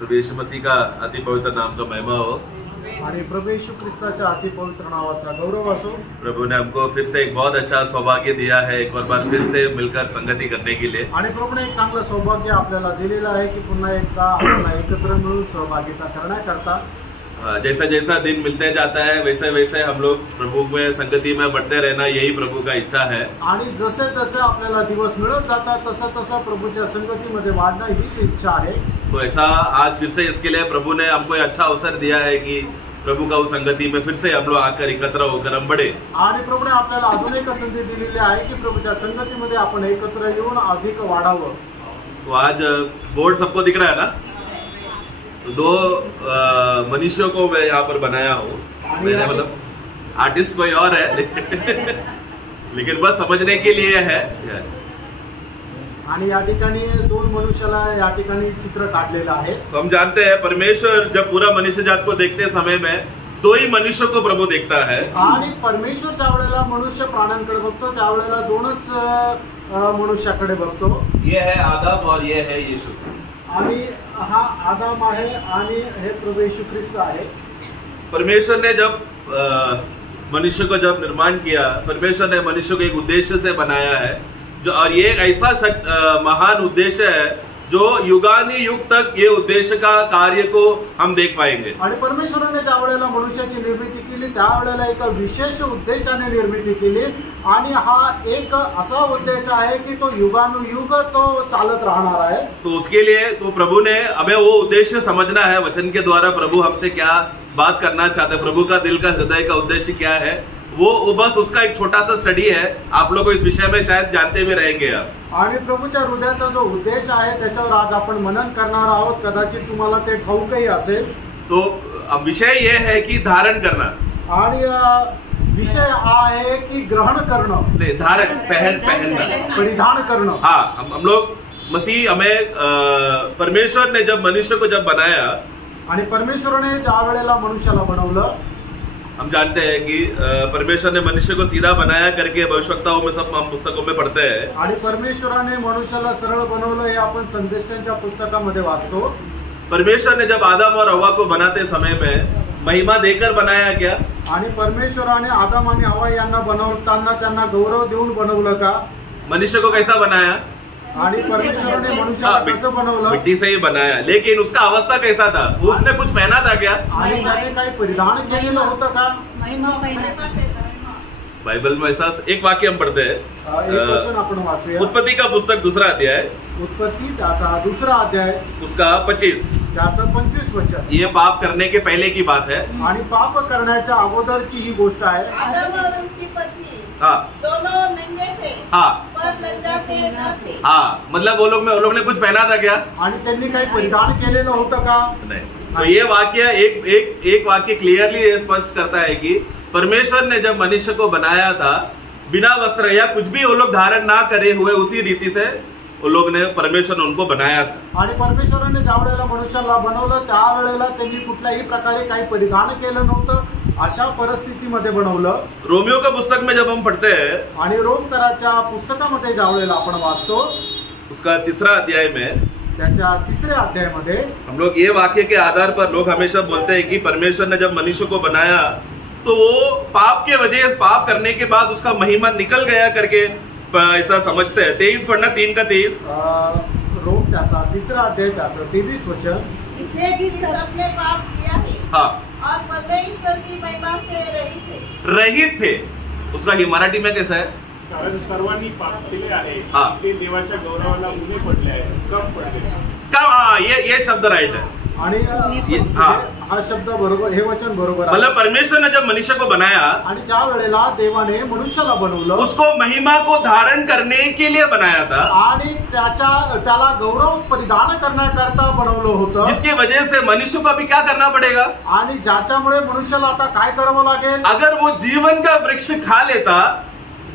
प्रभु यीशु मसीह का अति पवित्र नाम का महिमा हो आणि प्रभु येशू ख्रिस्ताच्या अति पवित्र नावाचा गौरव असो। प्रभु ने हमको फिर से एक बहुत अच्छा सौभाग्य दिया है, एक और बार फिर से मिलकर संगति करने के लिए। आणि प्रभूने एक चांगलं सौभाग्य आपल्याला दिलेलं आहे की पुन्हा एकदा आपल्याला एकत्र मिळून सहभागिता करण्याकरता जैसा जैसा दिन मिलते जाता है वैसे वैसे हम लोग प्रभु में संगति में बढ़ते रहना, यही प्रभु का इच्छा है। आणि जसे जसे आपल्याला दिवस मिळत जातात तसं तसं प्रभूच्या संगतीमध्ये वाढणं हीच इच्छा आहे। तो ऐसा आज फिर से इसके लिए प्रभु ने हमको अच्छा अवसर दिया है कि प्रभु का उस संगति में फिर से हम लोग आकर एकत्र होकर हम बढ़े। आणि प्रभूने आपल्याला अजून एक संधी दिलेली आहे की प्रभूच्या संगतीमध्ये आपण एकत्र येऊन अधिक वाढावं। तो आज बोर्ड सबको दिख रहा है ना, तो दो मनुष्यों को मैं यहाँ पर बनाया हूँ। मैंने मतलब आर्टिस्ट कोई और है लेकिन बस समझने के लिए है। आणि या ठिकाणी दोन मनुष्याला या ठिकाणी चित्र काढलेलं आहे। तो हम जानते हैं परमेश्वर जब पूरा मनुष्य जात को देखते समय में दो ही मनुष्य को प्रभु देखता है। आणि परमेश्वर ज्या वेळेला मनुष्य प्राण्यांकडे बघतो त्यावेळेला दोनच मनुष्याकडे बघतो। ये है आदम और ये है यीशु। आणि हा आदम आहे आणि हे प्रभु येशू ख्रिस्त आहे। परमेश्वर ने जब मनुष्य को जब निर्माण किया, परमेश्वर ने मनुष्य को एक उद्देश्य से बनाया है जो, और ये एक ऐसा महान उद्देश्य है जो युगानी युग तक ये उद्देश्य का कार्य को हम देख पाएंगे। आणि परमेश्वराने ज्या वेळेला मनुष्याची निर्मिती केली त्यावेळेला एका विशेष उद्देशाने निर्मिती केली आणि हा एक असा उद्देश आहे की तो युगानुयुग तो चालत राहणार आहे। तो उसके लिए तो प्रभु ने हमें वो उद्देश्य समझना है। वचन के द्वारा प्रभु हमसे क्या बात करना चाहते हैं, प्रभु का दिल का हृदय का उद्देश्य क्या है, वो बस उसका एक छोटा सा स्टडी है। आप लोग इस विषय में शायद जानते भी रहेंगे आप। आणि प्रभूच्या हृदयाचा जो उद्देश आहे त्याच्यावर आज आपण मनन करणार आहोत। कदाचित तुम्हाला ते ठाऊकही असेल। तो अब विषय ये है कि धारण करना, आणि विषय हा आहे की ग्रहण करणं, नहीं धारण पहनना, परिधान करणं। हाँ, हम लोग मसीह हमें परमेश्वर ने जब मनुष्य को जब बनाया आणि परमेश्वराने ज्या वेळेला मनुष्याला बनवलं, हम जानते हैं कि परमेश्वर ने मनुष्य को सीधा बनाया करके भविष्यवक्ताओं में सब हम पुस्तकों में पढ़ते हैं। आणि परमेश्वराने मनुष्याला सरळ बनवलं हे आपण संदेष्टांच्या पुस्तकामध्ये वाचतो। परमेश्वर ने जब आदम और हव्वा को बनाते समय में महिमा देकर बनाया क्या? आणि परमेश्वराने आदम आणि हव्वा यांना बनवताना त्यांना गौरव देऊन बनवलं का? मनुष्य को कैसा बनाया? आणि परमेश्वराने मनुष्याला कसं बनवलं? मिट्टी से ही बनाया, लेकिन उसका अवस्था कैसा था? उसने कुछ पहना था क्या? आणि त्याने काही परिधान केलेलं होतं का? बाइबल में ऐसा एक वाक्य हम पढ़ते हैं, एक वचन आपण वाचूया। उत्पत्ति का पुस्तक 2 अध्याय, उत्पत्ति त्याचा 2 अध्याय उसका 25, त्याचं 25 वचन। ये पाप करने के पहले की बात है आणि पाप करण्याच्या अगोदरची ही गोष्ट आहे। आदम और उसकी पत्नी हाँ दोनों नंगे थे, हाँ पर लज्जा के न थे। हाँ, मतलब वो लोग ने कुछ पहना था क्या? आणि त्यांनी काही परिधान केलेलं होतं का? नहीं। तो ये वाक्य एक वाक्य क्लियरली स्पष्ट करता है कि परमेश्वर ने जब मनुष्य को बनाया था बिना वस्त्र या कुछ भी वो लोग धारण ना करे हुए उसी रीति से वो लोग ने परमेश्वर ने उनको बनाया था। आणि परमेश्वराने ज्या वेळेला मनुष्याला बनवलं त्यावेळेला त्यांनी कुठल्याही प्रकारे काही परिधान केलं नव्हतं, अशा परिस्थितीमध्ये बनवलं। रोमियो का पुस्तक में जब हम पढ़ते हैं आणि रोमकराच्या पुस्तकामध्ये ज्या वेळेला आपण वाचतो उसका 3 अध्याय में, त्याच्या 3 अध्यायामध्ये हम लोग ये वाक्य के आधार पर लोग हमेशा बोलते हैं कि परमेश्वर ने जब मनुष्य को बनाया तो वो पाप के वजह पाप करने के बाद उसका महिमा निकल गया करके ऐसा समझते हैं। 23 पढ़ना, 3 का 23। रोम त्याचा 3 अध्याय त्याचं 23 वचन। इसलिए कि सबने पाप किया है, हाँ, और परमेश्वर की महिमा से रहित थे। उसका ही मराठी में कैसा है? कारण सर्वांनी पाप केले आहे, हाँ, ते देवाच्या गौरवाला उणे पडले आहे, कम पडले। कम, हाँ, ये शब्द राइट है। आणि हा शब्द बरोबर, हे वचन बरोबर आहे। मतलब परमेश्वर ने जब मनुष्य को बनाया आणि ज्या वेळेला देवाने मनुष्याला बनवलं उसको महिमा को धारण करने के लिए बनाया था आणि त्याला गौरव परिधान करण्याकरता बनवलं होतं, जिसकी वजह से मनुष्य को अभी क्या करना पड़ेगा? आणि ज्याच्यामुळे मनुष्याला आता काय करावं लागेल? अगर वो जीवन का वृक्ष खा लेता,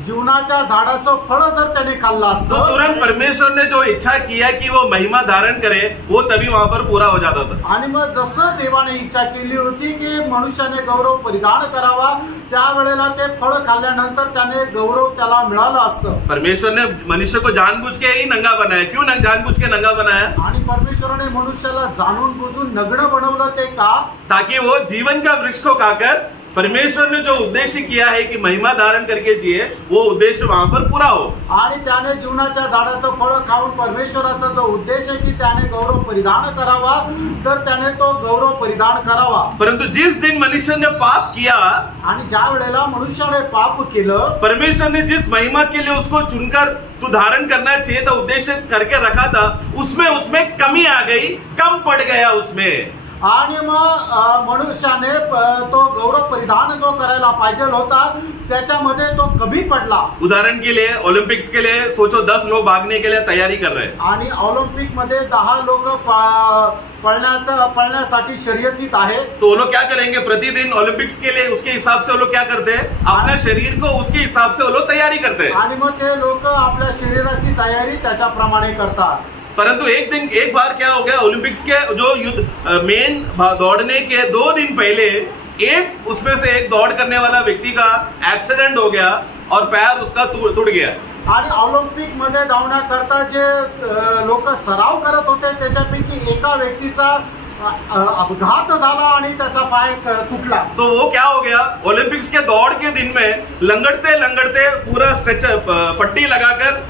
जीवनाच्या झाडाचं फळ जर त्याने खाल्लं तो असतं, तुरंत परमेश्वर ने जो इच्छा किया कि वो महिमा धारण करे वो तभी वहां पर पूरा हो जाता था। आणि मग जसं देवाने इच्छा केली होती की मनुष्याने गौरव परिधान करावा, त्यावेळेला ते फळ खाल्ल्यानंतर त्याने गौरव त्याला मिळालं असतं। परमेश्वर ने मनुष्य को जानबूझ के ही नंगा बनाया। क्यों जानबूझ के नंगा बनाया? आणि परमेश्वराने मनुष्याला जाणून बुजून नग्न बनवलं ते का? ताकि वो जीवन का वृक्ष को खाकर परमेश्वर ने जो उद्देश्य किया है कि महिमा धारण करके जिए, वो उद्देश्य वहां पर पूरा हो। आणि त्याने जीवनाच्या झाडाचं फळ खाऊन परमेश्वराचा जो उद्देश आहे की त्याने गौरव परिधान करावा, तर त्याने तो गौरव परिधान करावा। परंतु जिस दिन मनुष्य ने पाप किया, आणि ज्या वेळेला मनुष्याने पाप केलं, परमेश्वर ने जिस महिमा के लिए उसको चुनकर तू धारण करना चाहिए था, उद्देश्य करके रखा था, उसमें कमी आ गई, कम पड़ गया उसमें। आणि मग मनुष्याने तो गौरव परिधान जो करायला पाहिजे होता त्याच्यामध्ये तो कमी पडला। उदाहरण के लिए ओलंपिक्स के लिए सोचो 10 लोग भागने के लिए तैयारी कर रहे हैं, आणि ऑलिम्पिक मध्ये 10 लोक पळण्यासाठी शर्यतीत आहे। तो वो लोग क्या करेंगे? प्रतिदिन ओलंपिक्स के लिए उसके हिसाब से वो लोग क्या करते हैं? अपने शरीर को उसके हिसाब से वो लोग तैयारी करते हैं। आणि मग ते लोक आपल्या शरीराची तयारी त्याच्याप्रमाणे करतात। परंतु एक बार क्या हो गया, ओलंपिक्स के जो युद्ध मेन दौड़ने के 2 दिन पहले एक उसमें से एक दौड़ करने वाला व्यक्ति का एक्सीडेंट हो गया और पैर उसका टूट गया। आणि ऑलिम्पिक मध्ये धावण्याकरता जे लोक सराव करत होते त्याच्यापैकी एका व्यक्तीचा अपघात झाला आणि त्याचा पाय तुटला। तो वो क्या हो गया, ओलंपिक्स के दौड़ के दिन में लंगड़ते लंगड़ते पूरा स्ट्रेचर पट्टी लगाकर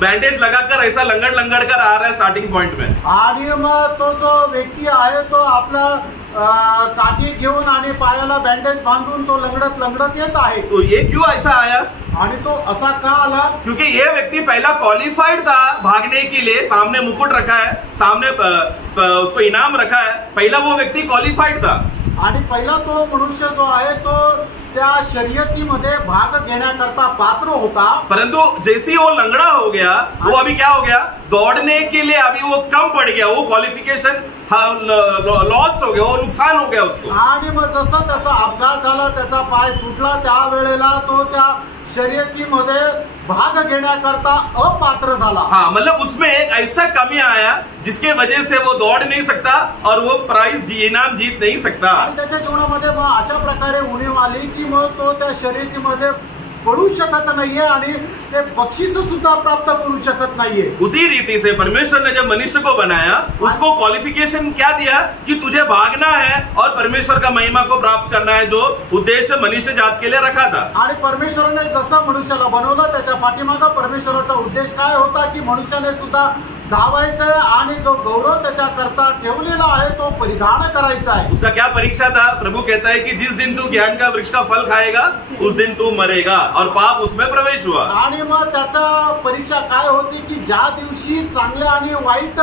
बैंडेज लगाकर ऐसा लंगड़ कर आ रहा है स्टार्टिंग पॉइंट में। आणि मग तो जो व्यक्ती आहे तो आपला काठी घेऊन आणि पायाला बँडेज बांधून तो लंगडत येत आहे। तो ये क्यों ऐसा आया? आणि तो असा का आला? क्योंकि ये व्यक्ति पहला क्वालिफाइड था भागने के लिए, सामने मुकुट रखा है, सामने उसको इनाम रखा है, पहला वो व्यक्ति क्वालिफाइड था। आणि पहिला तो मनुष्य जो आहे तो त्या शर्यतीमध्ये भाग घेण्याकरता पात्र होता। परंतु जैसे ही वो लंगड़ा हो गया, वो अभी क्या हो गया, दौड़ने के लिए अभी वो कम पड़ गया, वो क्वालिफिकेशन लॉस्ट हो गया, वो नुकसान हो गया उसको। आणि मग जसं त्याचा अपघात झाला, त्याचा पाय तुटला, त्यावेळेला तो त्या शर्यतीमध्ये भाग घेण्याकरता अपात्र झाला। हाँ, मतलब उसमें एक ऐसा कमी आया जिसके वजह से वो दौड़ नहीं सकता और वो प्राइज इनाम जीत नहीं सकता। आणि त्याच्या जीवनामध्ये मग अशा प्रकारे उणीव आली की मग तो त्या शर्यतीमध्ये पडू शकत नाहीये आणि ते बक्षीस सुद्धा प्राप्त करू शकत नाहीये। उसी रीति से परमेश्वर ने जब मनुष्य को बनाया, उसको क्वालिफिकेशन क्या दिया कि तुझे भागना है और परमेश्वर का महिमा को प्राप्त करना है, जो उद्देश्य मनुष्य जात के लिए रखा था। आणि परमेश्वराने जसं मनुष्याला बनवलं त्याच्या पाठीमागं परमेश्वराचा उद्देश काय होता की मनुष्याने सुद्धा धावायचं आणि जो गौरव त्याच्याकरता ठेवलेला आहे तो परिधान करायचा आहे। उसका क्या परीक्षा था? प्रभु कहता है कि जिस दिन तू ज्ञान का वृक्ष का फल खाएगा उस दिन तू मरेगा, और पाप उसमें प्रवेश हुआ। आणि मग त्याचा परीक्षा काय होती की ज्या दिवशी चांगल्या आणि वाईट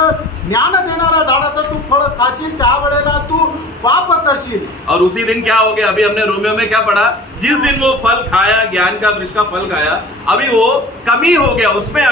ज्ञान देणाऱ्या झाडाचं तू फळ खाशील त्यावेळेला तू पाप करशील। और उसी दिन क्या हो गया, अभी हमने रोमियो में क्या पढ़ा, जिस दिन वो फल खाया, ज्ञान का वृक्ष का फल खाया, अभी वो कमी हो गया उसमें,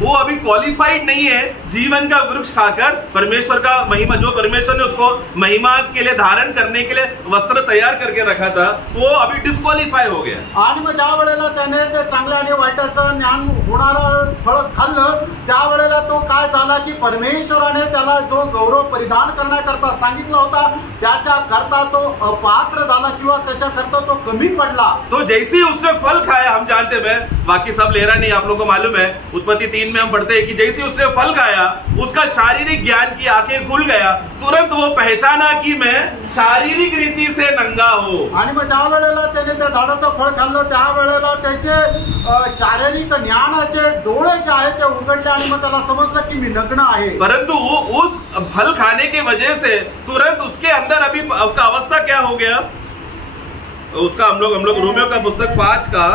वो अभी क्वालिफाइड नहीं है जीवन का वृक्ष खाकर परमेश्वर का महिमा, जो परमेश्वर ने उसको महिमा के लिए धारण करने के लिए वस्त्र तैयार करके रखा था, वो अभी डिस्क्वालिफाई हो गया। आणि मग ज्या वेळेला त्याने ते चांगल्या आणि वाईटाचं ज्ञान होणारं फळ खाल्लं त्यावेळेला तो काय झाला की परमेश्वराने त्याला जो गौरव परिधान करण्याकरता सांगितला होता त्याच्या करता तो अपात्र झाला किंवा त्याच्याकरता तो कमी पडला। तो जैसे ही उसने फल खाया, हम जानते हैं, बाकी सब ले रहा नहीं, आप लोगों को मालूम है, उत्पत्ति 3 में हम पढ़ते हैं कि जैसे उसने फल खाया उसका शारीरिक ज्ञान की आंखें खुल गया, तुरंत वो पहचाना कि मैं शारीरिक रीति से नंगा हूँ। आणि मग ज्या वेळेला त्याने त्या झाडाचं फळ खाल्लं त्यावेळेला त्याचे शारीरिक ज्ञानाचे डोळे जे आहेत ते उघडले आणि मग त्याला समजलं की मी नग्न आहे। परंतु उस फल खाने की वजह से तुरंत उसके अंदर अभी उसका अवस्था क्या हो गया, उसका हम लोग रोमियो का पुस्तक 5 का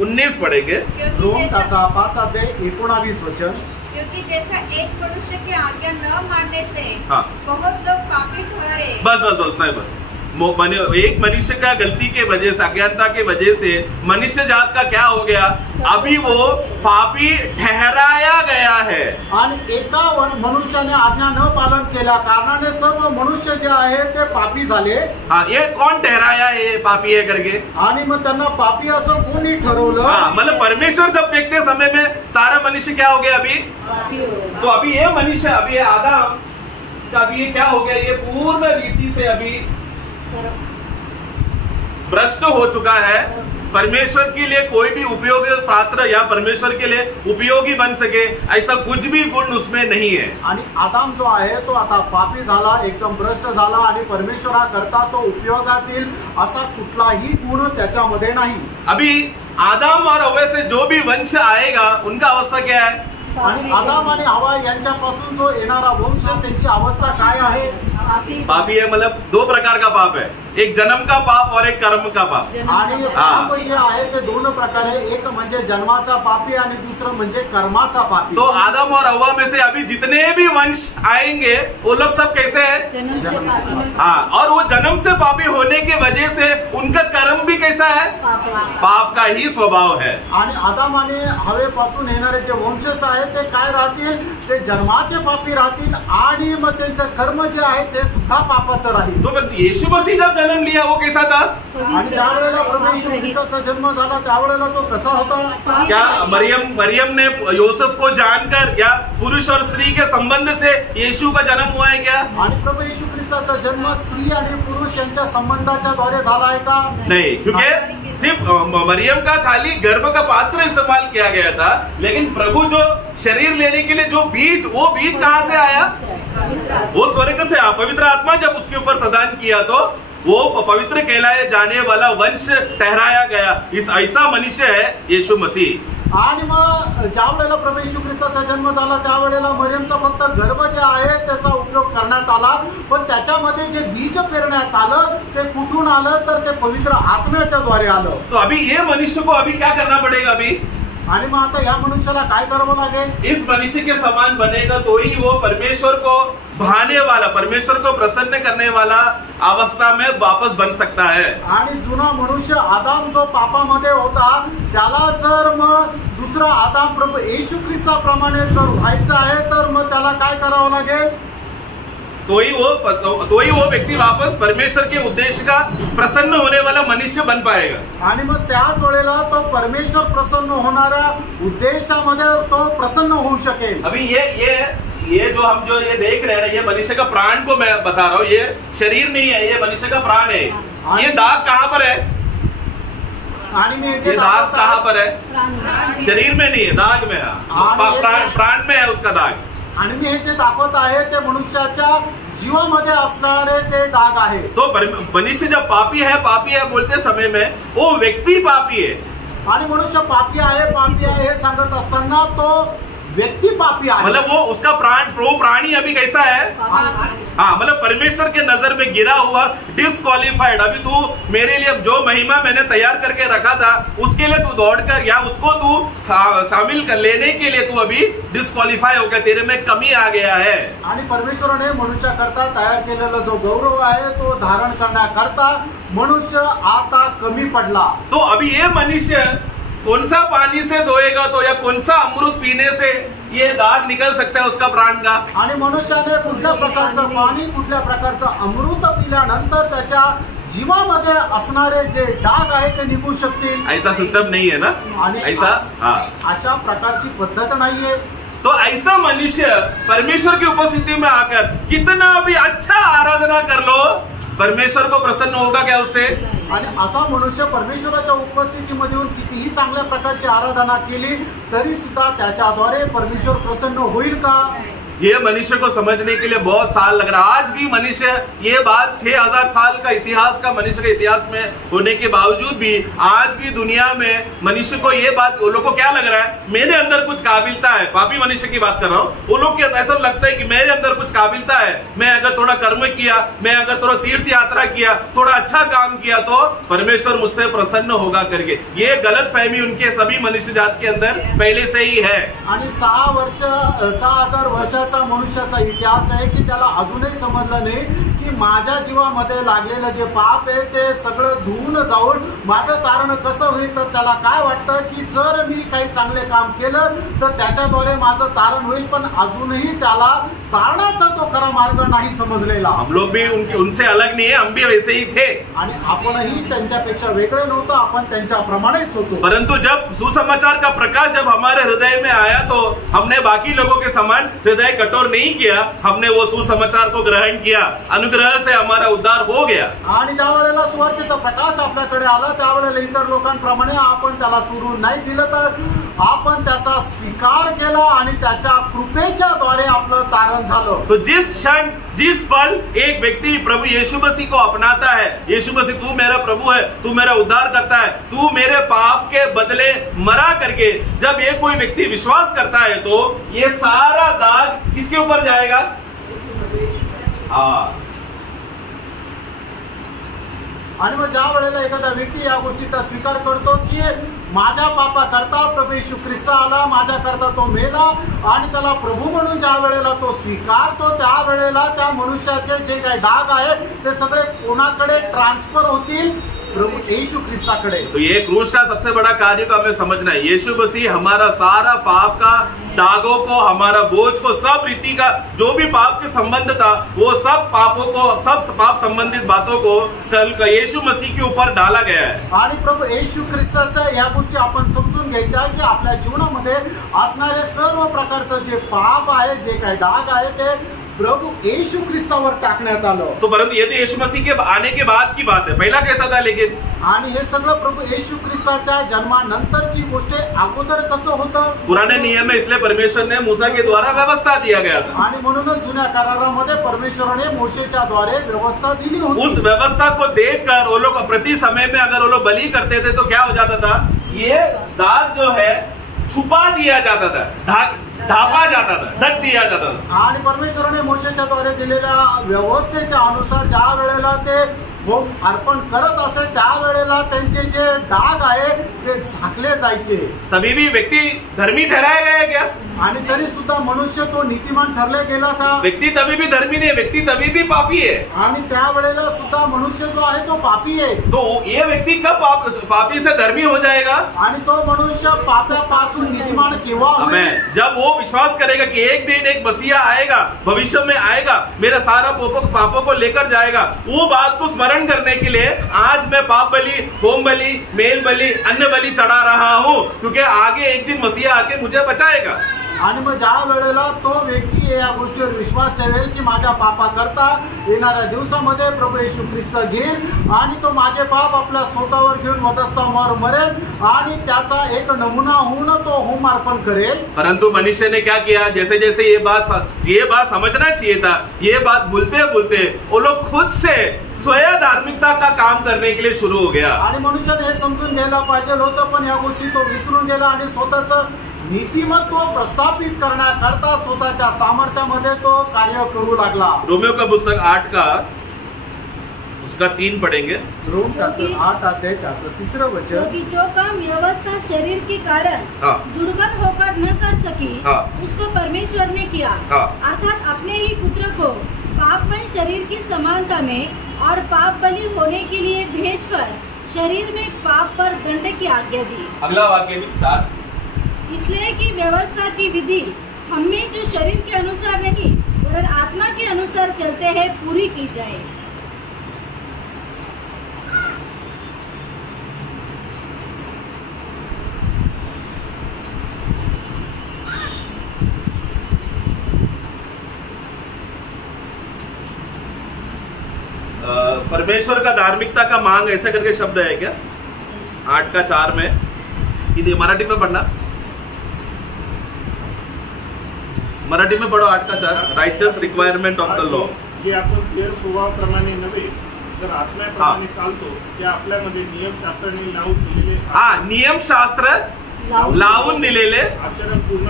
19 पढ़ेंगे। रोम त्याचा 5 अध्याय 19 वचन। क्योंकि जैसा एक मनुष्य की आज्ञा न मानने से हाँ। बहुत लोग पापी ठहरे, बस नहीं, बस एक मनुष्य का गलती के वजह से, अज्ञानता के वजह से मनुष्य जात का क्या हो गया, अभी वो पापी ठहराया गया है। आणि एका मनुष्याने आज्ञा न पालन केल्या कारणाने सर्व मनुष्य जे आहे ते पापी झाले। हाँ, ये कौन ठहराया है ये पापी है करके? आणि मग त्यांना पापी असं कोणी ठरवलं? हाँ, मतलब परमेश्वर जब देखते समय में सारा मनुष्य क्या हो गया अभी? तो अभी ये मनुष्य, अभी ये आदम का अभी ये क्या हो गया, ये पूर्ण रीति से अभी भ्रष्ट हो चुका है। परमेश्वर के लिए कोई भी उपयोग पात्र या परमेश्वर के लिए उपयोगी बन सके ऐसा कुछ भी गुण उसमें नहीं है। आणि आदाम जो आहे तो आता पापी झाला, एकदम भ्रष्ट झाला आणि परमेश्वराकरता तो उपयोगातील असा कुठलाही गुण त्याच्यामध्ये नाही। अभी आदम और हव्वा से जो भी वंश आएगा उनका अवस्था क्या है? आणि आदाम आणि हवा यांच्यापासून जो येणारा वंश त्यांची अवस्था काय आहे? पापी है, मतलब दो प्रकार का पाप है, एक जन्म का पाप और एक कर्म का पाप। आणि पाप जे आहे ते दोन प्रकार आहे, एक म्हणजे जन्माचा पापी आणि दुसरं म्हणजे कर्माचा पापी। तो आदम और हव्वा में से अभी जितने भी वंश आएंगे वो लोग सब कैसे हैं? हाँ, और वो जन्म से पापी होने की वजह से उनका कर्म भी कैसा है? पाप का ही स्वभाव है। आणि आदाम आणि हवेपासून येणारे जे वंशज आहेत ते काय राहतील? ते जन्माचे पापी राहतील आणि मग त्यांचं कर्म जे आहे ते सुद्धा पापाचं राहील। तो यीशु मसीह जब जन्म लिया वो कैसा था? आणि ज्या वेळेला प्रभू येशू ख्रिस्ताचा जन्म झाला त्यावेळेला तो कसा होता? क्या मरियम ने योसेफ को जानकर या पुरुष और स्त्री के संबंध से यीशु का जन्म हुआ है क्या? आणि प्रभू येशू ख्रिस्ताचा जन्म स्त्री आणि पुरुष यांच्या संबंधाच्या द्वारे झाला आहे का? नहीं, क्योंकि सिर्फ मरियम का खाली गर्भ का पात्र इस्तेमाल किया गया था, लेकिन प्रभु जो शरीर लेने के लिए जो बीज, वो बीज कहाँ से आया? वो स्वर्ग से आया। पवित्र आत्मा जब उसके ऊपर प्रदान किया तो वो पवित्र कहलाए जाने वाला वंश ठहराया गया। इस ऐसा मनुष्य है यीशु मसीह। आणि मग ज्या वेळेला प्रभू येशू ख्रिस्ताचा जन्म झाला त्यावेळेला मरियमचा फक्त गर्भ जे आहे त्याचा उपयोग करण्यात आला, पण त्याच्यामध्ये जे बीज पेरण्यात आलं ते कुठून आलं तर ते पवित्र आत्म्याच्या द्वारे आलं। तो अभी ये मनुष्य को अभी क्या करना पड़ेगा अभी? आणि मग आता या मनुष्याला काय करावं लागेल? इस मनुष्य के समान बनेगा तो ही वो परमेश्वर को भाने वाला, परमेश्वर को प्रसन्न करने वाला अवस्था में वापस बन सकता है। आणि जुना मनुष्य आदाम जो पापामध्ये होता त्याला जर मग दुसरा आदाम प्रभू येशू ख्रिस्ताप्रमाणे जर व्हायचं आहे तर मग त्याला काय करावं लागेल? तो ही वो व्यक्ति वापस परमेश्वर के उद्देश्य का प्रसन्न होने वाला मनुष्य बन पाएगा। आणि मग त्याच वेळेला तो परमेश्वर प्रसन्न होणाऱ्या उद्देशामध्ये तो प्रसन्न होऊ शकेल। अभी ये जो हम जो ये देख रहे हैं ना, ये मनुष्य का प्राण को मैं बता रहा हूँ, ये शरीर नहीं है, ये मनुष्य का प्राण है। ये दाग कहाँ पर है? आणि मी ये दाग कहाँ पर है? शरीर में नहीं है, दाग में है, प्राण में है उसका दाग। आणि मी हे जे दाखवत आहे ते मनुष्याच्या जीवामध्ये असणारे ते डाग आहे। तो मनुष्य जब पापी है बोलते समय में वो व्यक्ति पापी है। आणि मनुष्य पापी आहे हे सांगत असताना तो व्यक्ति पापी आहे, मतलब वो उसका प्राणी अभी कैसा है? हाँ, मतलब परमेश्वर के नजर में गिरा हुआ, डिस्क्वालिफाइड। अभी तू मेरे लिए जो महिमा मैंने तैयार करके रखा था उसके लिए तू दौड़कर या उसको तू शामिल कर लेने के लिए तू अभी डिस्क्वालिफाई हो गया, तेरे में कमी आ गया है। आणि परमेश्वराने मनुष्याकरता तयार केलेला जो गौरव आहे तो धारण करण्याकरता मनुष्य आता कमी पडला। तो अभी ये मनुष्य कौन सा पानी से धोएगा तो या कौन सा अमृत पीने से ये दाग निकल सकता है उसका प्राण का? आणि मनुष्याने कुठल्या प्रकारचं पाणी, कुठल्या प्रकारचं अमृत पिल्यानंतर त्याच्या जीवामध्ये असणारे जे डाग आहे ते निघू शकतील? ऐसा सिस्टम नहीं है ना, ऐसा हाँ, अशा प्रकारची पद्धत नाहीये। तो ऐसा मनुष्य परमेश्वर की उपस्थिति में आकर कितना भी अच्छा आराधना कर लो, परमेश्वर को प्रसन्न होगा क्या उससे? आणि असा मनुष्य परमेश्वराच्या उपस्थितीमध्ये येऊन कितीही चांगल्या प्रकारची आराधना केली तरी सुद्धा त्याच्याद्वारे परमेश्वर प्रसन्न होईल का? ये मनुष्य को समझने के लिए बहुत साल लग रहा है। आज भी मनुष्य ये बात 6000 साल का इतिहास का मनुष्य के इतिहास में होने के बावजूद भी आज भी दुनिया में मनुष्य को ये बात, वो लोग को क्या लग रहा है? मेरे अंदर कुछ काबिलता है। पापी मनुष्य की बात कर रहा हूँ। वो लोग को ऐसा लगता है कि मेरे अंदर कुछ काबिलता है, मैं अगर थोड़ा कर्म किया, मैं अगर थोड़ा तीर्थ यात्रा किया, थोड़ा अच्छा काम किया तो परमेश्वर मुझसे प्रसन्न होगा करके। ये गलत फहमी उनके सभी मनुष्य जात के अंदर पहले से ही है। आणि 6000 वर्ष आयुष्याचा मनुष्याचा इतिहास आहे की त्याला अजूनही समजलं नाही की माझ्या जीवामध्ये लागलेलं जे पाप आहे ते सगळं धुवून जाऊन माझं तारण कसं होईल. तर त्याला काय वाटतं की जर मी काही चांगले काम केलं तर त्याच्याद्वारे माझं तारण होईल, पण अजूनही त्याला तारणाचा तो खरा मार्ग नाही समजलेला. हम लोग भी उनसे अलग नहीं है, हम भी वैसे ही थे. आणि आपणही त्यांच्यापेक्षा वेगळे नव्हतो, आपण त्यांच्याप्रमाणेच होतो. परंतु जब सुसमाचार का प्रकाश जब हमारे हृदय में आया तो हमने बाकी लोगों के समान हृदय कठोर नहीं किया, हमने वो सुसमाचार को ग्रहण किया, अनुग्रह से हमारा उद्धार हो गया. आणि ज्या वेळेला सुवार्तेचा प्रकाश आपल्याकडे आला त्यावेळेला इतर लोकांप्रमाणे आपण त्याला सोडून नाही दिलं, तर आपण त्याचा स्वीकार केला आणि त्याच्या कृपेच्या द्वारे आपलं तारण झालं. तो जिस क्षण जिस पल एक व्यक्ति प्रभु यीशु मसीह को अपनाता है, यीशु मसीह तू मेरा प्रभु है, तू मेरा उद्धार करता है, तू मेरे पाप के बदले मरा करके जब ये कोई व्यक्ति विश्वास करता है तो ये सारा दाग किसके ऊपर जाएगा? आणि मग ज्या वेळेला एखादा व्यक्ती या गोष्टीचा स्वीकार करतो की माझ्या पापाकरता प्रभू येशू ख्रिस्त आला, माझ्याकरता तो मेला आणि त्याला प्रभू म्हणून ज्या वेळेला तो स्वीकारतो त्यावेळेला त्या मनुष्याचे जे काही डाग आहे ते सगळे कोणाकडे ट्रान्सफर होतील? प्रभु यीशु ख्रिस्ताकडे. तो ये क्रूस का सबसे बड़ा कार्य को हमें समझना है. यीशु मसीह हमारा सारा पाप का दागों को, हमारा बोझ को, सब रीति का जो भी पाप के संबंध था वो सब पापों को, सब पाप संबंधित बातों को कल यीशु मसीह के ऊपर डाला गया है. आणि प्रभू येशू ख्रिस्ताच्या या गोष्टी आपण समजून घ्यायच्या की आपल्या जीवनामध्ये असणारे सर्व प्रकारचं जे पाप आहे, जे काही डाग आहे ते प्रभु येशू ख्रिस्तावर टाकण्यात आलं. तो परंतु ये तो यीशु मसीह के आने के बाद की बात है. पहला कैसा था लेकिन? आणि हे सगळं प्रभू येशू ख्रिस्ताच्या जन्मानंतरची गोष्ट. अगोदर कसं होतं? पुराने नियम में इसलिए परमेश्वर ने मूसा के द्वारा व्यवस्था दिया गया था. आणि म्हणूनच जुन्या करारामध्ये परमेश्वराने मोशेच्या द्वारे व्यवस्था दिली होती. उस व्यवस्था को देखकर वो लोग प्रति समय में अगर वो लोग बलि करते थे तो क्या हो जाता था? ये दाग जो है छुपा दिया जाता था, ढापा जाता था, ढक दिया जाता था. आणि परमेश्वराने मोशेच्या द्वारे दिलेल्या व्यवस्थेच्या अनुसार ज्या वेळेला ते होम अर्पण करत असे त्यावेळेला त्यांचे जे डाग आहे ते झाकले जायचे. तभी भी व्यक्ति धर्मी ठहराया गया क्या? आणि तरी सुद्धा मनुष्य तो नीतिमान ठरले गेला का? व्यक्ति तभी भी धर्मी नहीं, व्यक्ति तभी भी पापी है. आणि त्यावेळेला सुद्धा मनुष्य जो आहे तो पापी आहे. तो ये व्यक्ति कब पापी से धर्मी हो जाएगा? आणि तो मनुष्य पापापासून नीतिमान केव्हा होईल? जब वो विश्वास करेगा कि एक दिन एक मसीहा आएगा, भविष्य में आएगा, मेरा सारा पापों को लेकर जाएगा. वो बात को स्मरण करने के लिए आज मैं पाप बलि, होम बलि, मेल बलि, अन्न बलि चढ़ा रहा हूँ, क्योंकि आगे एक दिन मसीहा आके मुझे बचाएगा. आणि मग ज्या वेळेला तो व्यक्ती या गोष्टीवर विश्वास ठेवेल की माझ्या पापाकरता येणाऱ्या दिवसामध्ये प्रभू येशू ख्रिस्त घेईल आणि तो माझे पाप आपल्या स्वतःवर घेऊन वधस्तंभावर मरेल आणि त्याचा एक नमुना होऊन तो होम अर्पण करेल. परंतु मनुष्य ने क्या किया? जैसे जैसे ये बात समझना चाहिए था, ये बात भूलते भूलते वो लोग खुद से स्वयं धार्मिकता का काम करने के लिए शुरू हो गया. आणि मनुष्याने हे समजून घ्यायला पाहिजे होतं, पण या गोष्टी तो विसरून गेला आणि स्वतःच नीतिमत्व प्रस्थापित करण्याकरता स्वतःच्या सामर्थ्यामध्ये तो कार्य करू लागला. रोमियो का पुस्तक 8 का उसका 3 पढ़ेंगे. रोम त्याचं 8 अध्याय त्याचं 3रं वचन. क्योंकि जो काम व्यवस्था शरीर के कारण दुर्बल होकर न कर सकी उसको परमेश्वर ने किया, अर्थात अपने ही पुत्र को पापमय शरीर की समानता में और पाप बलि होने के लिए भेजकर शरीर में पाप पर दंड की आज्ञा दी. अगला वाक्य 4. इसलिए कि व्यवस्था की विधि हमें जो शरीर के अनुसार नहीं वरन आत्मा के अनुसार चलते हैं पूरी की जाए. परमेश्वर का धार्मिकता का मांग ऐसा करके शब्द है क्या? 8 का 4 में. ये मराठी में पढ़ना, मराठी में पढ़ो. 8 का 4. Righteous requirement of the law. जे आपण गैर स्वभावाप्रमाणे नव्हे तर आत्म्याप्रमाणे चालतो ते आपल्यामध्ये नियमशास्त्राने लावून दिलेले नियमशास्त्र लावून दिलेले आचरण पूर्ण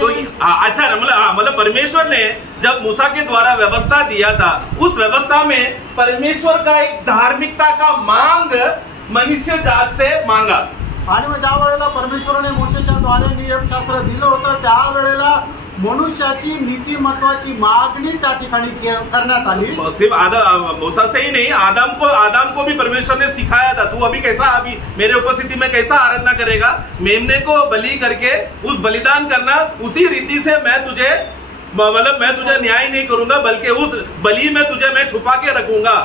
तो आचरण मतलब परमेश्वर ने जब मूसा के द्वारा व्यवस्था दिया था उस व्यवस्था में परमेश्वर का एक धार्मिकता का मांग मनुष्य जात से मांगा. आणि मग ज्या वेळेला परमेश्वराने मोशेच्या द्वारे नियमशास्त्र दिलं होतं त्यावेळेला मनुष्याची नीतिमत्वाची मागणी त्या ठिकाणी करण्यात आली। सिर्फ मूसा से ही नहीं, आदम को भी परमेश्वर ने सिखाया था, तू अभी कैसा, अभी मेरे उपस्थिति में कैसा आराधना करेगा, मेमने को बलि करके उस बलिदान करना, उसी रीति से मैं तुझे न्याय नहीं करूंगा, बल्कि उस बलि में तुझे मैं छुपा के रखूंगा।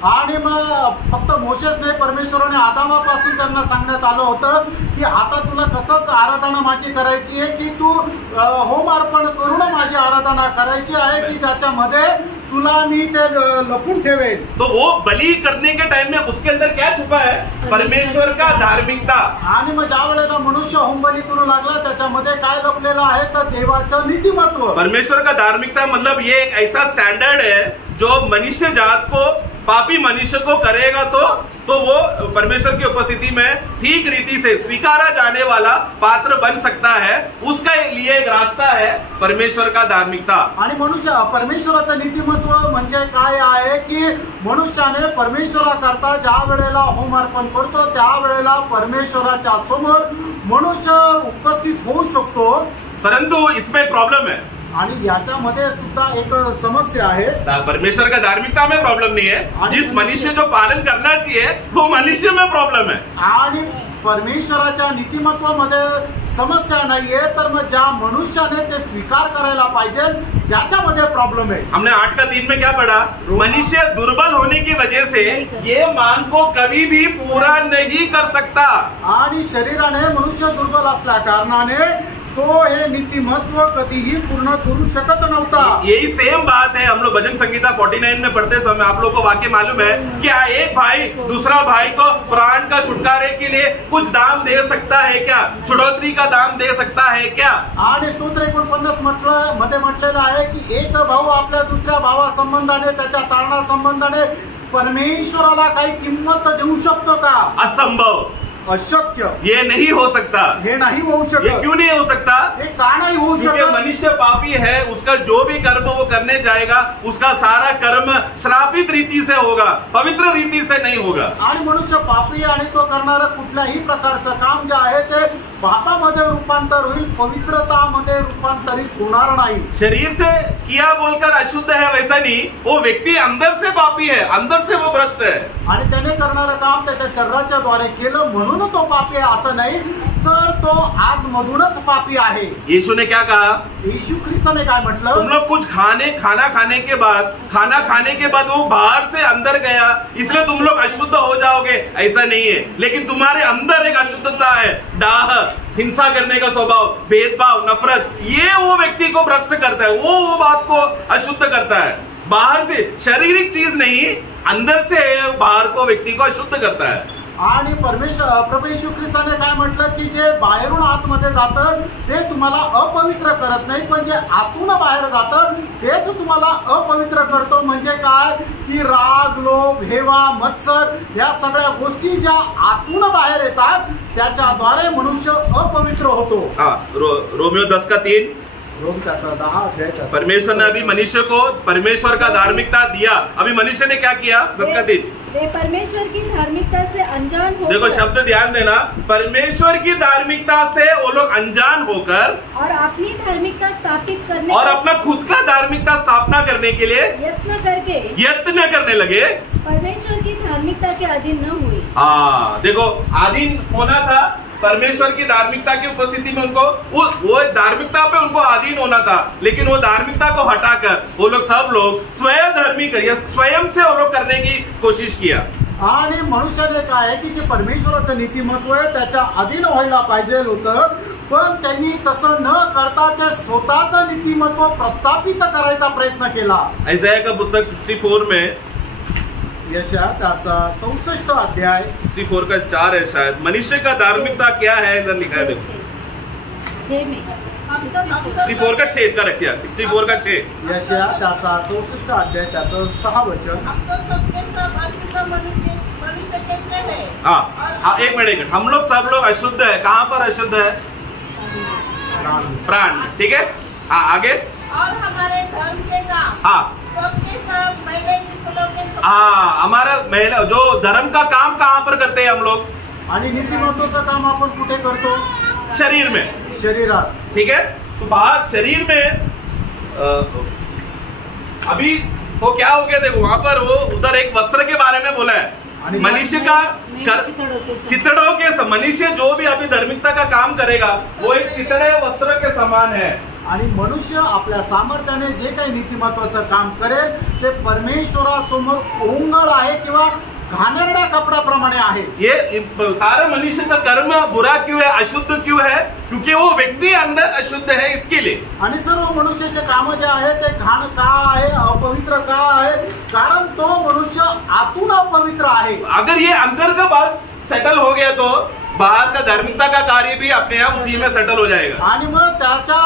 आणि मग फक्त मोशेस नाही, परमेश्वराने आदामापासून त्यांना सांगण्यात आलं होतं की आता तुला कसं आराधना माझी करायची आहे, की तू होम अर्पण करून माझी आराधना करायची आहे, की ज्याच्यामध्ये तुला मी ते लपून ठेवेल। तो वो बलि करने के टाइम में उसके अंदर क्या छुपा है? परमेश्वर का धार्मिकता। आणि मग ज्या वेळेला मनुष्य होम बलि करू लागला त्याच्यामध्ये काय लपलेलं आहे तर देवाचं नीतिमत्व। परमेश्वर का धार्मिकता मतलब ये एक ऐसा स्टैंडर्ड है जो मनुष्य जात को, पापी मनुष्य को करेगा तो वो परमेश्वर की उपस्थिति में ठीक रीति से स्वीकारा जाने वाला पात्र बन सकता है। उसका लिए एक रास्ता है परमेश्वर का धार्मिकता। आणि परमेश्वराचं नीतिमत्व म्हणजे काय आहे की मनुष्याने परमेश्वराकरता ज्या वेळेला होम अर्पण करतो त्या वेळेला परमेश्वराच्या समोर मनुष्य उपस्थित होऊ शकतो। परंतु इसमें प्रॉब्लम है, आणि याच्यामध्ये सुद्धा एक समस्या आहे। परमेश्वर का धार्मिकता में प्रॉब्लम नहीं है, जिस मनुष्य जो पालन करना चाहिए वो मनुष्य में प्रॉब्लम है। आणि परमेश्वराच्या नीतिमत्वामध्ये समस्या नाहीये, तर मग ज्या मनुष्याने ते स्वीकार करायला पाहिजे त्याच्यामध्ये प्रॉब्लेम है। हमने 8:3 में क्या पढ़ा? मनुष्य दुर्बल होने की वजह से ये मांग को कभी भी पूरा नहीं कर सकता। आणि शरीराने मनुष्य दुर्बल असल्या कारणाने तो हे नीतिमत्व कधीही पूर्ण करू शकत नव्हता। यही सेम बात है हम लोग भजन संगीता 49 में पढ़ते समय, आप लोग को वाक्य मालूम है क्या एक भाई दूसरा भाई को प्राण का छुटकारे के लिए कुछ दाम दे सकता है क्या? छुड़ौती का दाम दे सकता है क्या? आणि स्तोत्र 49 मध्ये म्हटलेलं आहे की एक भाऊ आपल्या दुसऱ्या भावा संबंधाने, त्याच्या तारणा संबंधाने परमेश्वराला काही किंमत देऊ शकतो का? असंभव, अशक्य, ये नहीं हो सकता। हे नाही होऊ शकत। ये क्यों नहीं हो सकता? हे का नाही होऊ क्योंकि शकत? मनुष्य पापी है, उसका जो भी कर्म वो करने जाएगा उसका सारा कर्म श्रापित रीति से होगा, पवित्र रीति से नहीं होगा। आणि मनुष्य पापी आणि तो करणारा कुठल्याही प्रकारचं काम जे आहे ते पापामध्ये रूपांतर होईल, पवित्रतामध्ये रूपांतरित होणार नाही। शरीर से किया बोलकर अशुद्ध है वैसा नहीं, वो व्यक्ती अंदर से पापी है, अंदर से वो भ्रष्ट है। आणि त्याने करणारं काम त्याच्या शरीराच्या द्वारे केलं म्हणून तो पापी आहे असं नाही, तर तो आतमधूनच पापी आहे। यीशु ने क्या कहा? यीशु ख्रिस्ताने काय म्हटलं? तुम लोग कुछ खाना खाने के बाद वो बाहर से अंदर गया इसलिए तुम लोग अशुद्ध हो जाओगे, ऐसा नहीं है। लेकिन तुम्हारे अंदर एक अशुद्धता है, डाह, हिंसा करने का स्वभाव, भेदभाव, नफरत, ये वो व्यक्ति को भ्रष्ट करता है, वो बात को अशुद्ध करता है। बाहर से शारीरिक चीज नहीं, अंदर से बाहर को व्यक्ति को अशुद्ध करता है। आणि प्रभू येशू ख्रिस्ताने काय म्हटलं की जे बाहेरून आतमध्ये जातं ते तुम्हाला अपवित्र करत नाही, पण जे आतून बाहेर जातं तेच तुम्हाला अपवित्र करतो। म्हणजे काय की राग, लोभ, हेवा, मत्सर या सगळ्या गोष्टी ज्या आतून बाहेर येतात त्याच्याद्वारे मनुष्य अपवित्र होतो। रोमियो 10:3 परमेश्वर ने अभी मनुष्य को परमेश्वर का धार्मिकता दिया, अभी मनुष्य ने क्या किया? 10:3 वे परमेश्वर की धार्मिकता से अनजान होकर, देखो शब्द ध्यान देना, परमेश्वर की धार्मिकता से वो लोग अनजान होकर और अपनी धार्मिकता स्थापित करने और अपना खुद का धार्मिकता स्थापना करने के लिए यत्न करने लगे, परमेश्वर की धार्मिकता के अधीन न हुए। हाँ देखो, अधीन होना था परमेश्वर की धार्मिकता की उपस्थिति में, उनको वो धार्मिकता पे उनको अधीन होना था, लेकिन वो धार्मिकता को हटाकर वो लोग सब लोग स्वयं धर्मी करिए, स्वयं से वो लोग करने की कोशिश किया। आणि मनुष्याने काय की जे परमेश्वराचं नीतिमत्व आहे त्याच्या अधीन व्हायला पाहिजे होतं, पण त्यांनी तसं न करता ते स्वतःचं नीतिमत्व प्रस्थापित करायचा प्रयत्न केला। यशायाह का पुस्तक 64 में, यशायाह त्याचा 64 अध्याय 64 का 4 है शायद, मनुष्य का धार्मिकता क्या है इधर लिखा है, देखो 64 का 6 का रखिए, 64 का 6 यशायाह त्याचा 64 अध्याय त्याचं 6 वचन। हाँ एक मिनट, हम लोग सब लोग अशुद्ध है। कहाँ पर अशुद्ध है? प्राण, ठीक है। हाँ आगे। और हमारे धर्म के काम, हाँ सबके सब मैले निपुलों के सब, हाँ हमारा महिला जो धर्म का काम कहाँ पर करते हैं हम लोग? आणि नीतिमत्वाचं काम आपण कुठे करतो? शरीर में, शरीरात, ठीक है। तो बाहर शरीर में अभी तो क्या हो गया, देखो वहां पर वो उधर एक वस्त्र के बारे में बोला है, मनुष्य का चितड़ों के मनुष्य जो भी अभी धार्मिकता का काम करेगा वो एक चितड़े वस्त्र के समान है। आणि मनुष्य आपल्या सामर्थ्याने जे काही नीतिमत्वाचं काम करेल ते परमेश्वरासमोर ओंगळ आहे किंवा घाणेरड्या कपड्याप्रमाणे आहे। ये सारे मनुष्य का कर्म बुरा क्यों है, अशुद्ध क्यों है? क्योंकि वो व्यक्ति अंदर अशुद्ध है, इसके लिए। आणि सर्व मनुष्याचे काम जे आहे ते घाण का आहे, अपवित्र का आहे? कारण तो मनुष्य आतून अपवित्र आहे। अगर ये अंदर का बात सेटल हो गया तो बाहर का धार्मिकता का कार्य भी अपने आप उसी में सेटल हो जाएगा। आणि मग त्याच्या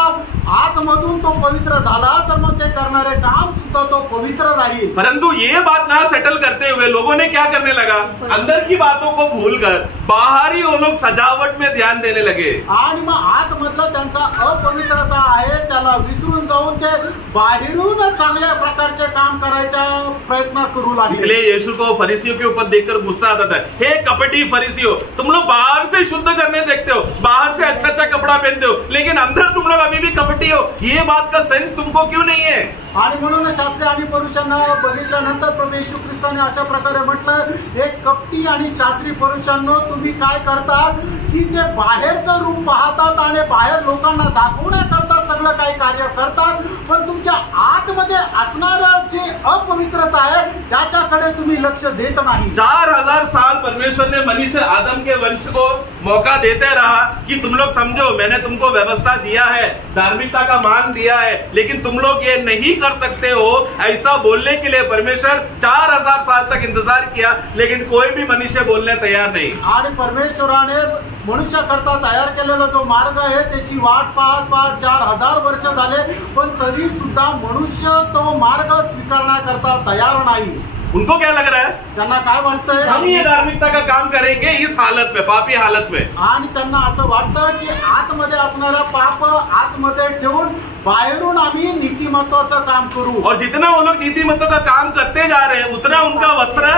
आतमधून तो पवित्र झाला तर मग ते करणारे काम सुद्धा तो पवित्र राहील। परंतु ये बात ना सेटल करते हुए लोगों ने क्या करने लगा, अंदर की बातों को भूलकर बाहरी वो लोग सजावट में ध्यान देने लगे। आणि मग आतमधलं त्यांचा अपवित्रता आहे त्याला विसरून जाऊन ते बाहेरून चांगल्या प्रकारचे काम करायचा प्रयत्न करू लागले। इसलिए यीशु को फरीसियों के ऊपर देखकर गुस्सा आता था, हे कपटी फरीसियों, तुम लोग बाहर से शुद्ध करने देखते हो, बाहर से अच्छा अच्छा कपड़ा पहनते हो, लेकिन अंदर तुम लोग अभी भी कपटी हो। ये बात का सेंस तुमको क्यों नहीं है? आणि म्हणून शास्त्री आणि पुरुषांना बघितल्यानंतर प्रभू येशू ख्रिस्ताने अशा प्रकारे म्हटलं, हे कपटी आणि शास्त्री पुरुषांनो तुम्ही काय करतात की ते बाहेरचं रूप पाहतात आणि बाहेर लोकांना दाखवण्याकरता सगळं काही कार्य करतात, पण तुमच्या आतमध्ये असणारं जे अपवित्रता आहे त्याच्याकडे तुम्ही लक्ष देत नाही। 4000 साल परमेश्वर ने मनुष्य आदम के वंश को मौका देते रहा कि तुम लोग समझो, मैंने तुमको व्यवस्था दिया है, धार्मिकता का मान दिया है, लेकिन तुम लोग ये नहीं कर सकते हो। ऐसा बोलने के लिए परमेश्वर 4000 साल तक इंतजार किया, लेकिन कोई भी मनुष्य बोलने तैयार नहीं। आणि परमेश्वराने मनुष्याकरता तयार केलेला जो मार्ग आहे त्याची वाट पाहत पाहत 4000 वर्ष झाले, पण तरी सुद्धा मनुष्य तो मार्ग स्वीकारण्याकरता तयार नाही। उनको क्या लग रहा है, त्यांना काय वाटतंय, हम ये धार्मिकता का काम करेंगे इस हालत में, पापी हालत में। आणि त्यांना असं वाटतं की आतमध्ये असणारा पाप आतमध्ये ठेवून बाहेरून आम्ही नीतिमत्वाचं काम करू। और जितना वो लोग नीतिमत्व का काम करते जा रहे हैं उतना उनका वस्त्र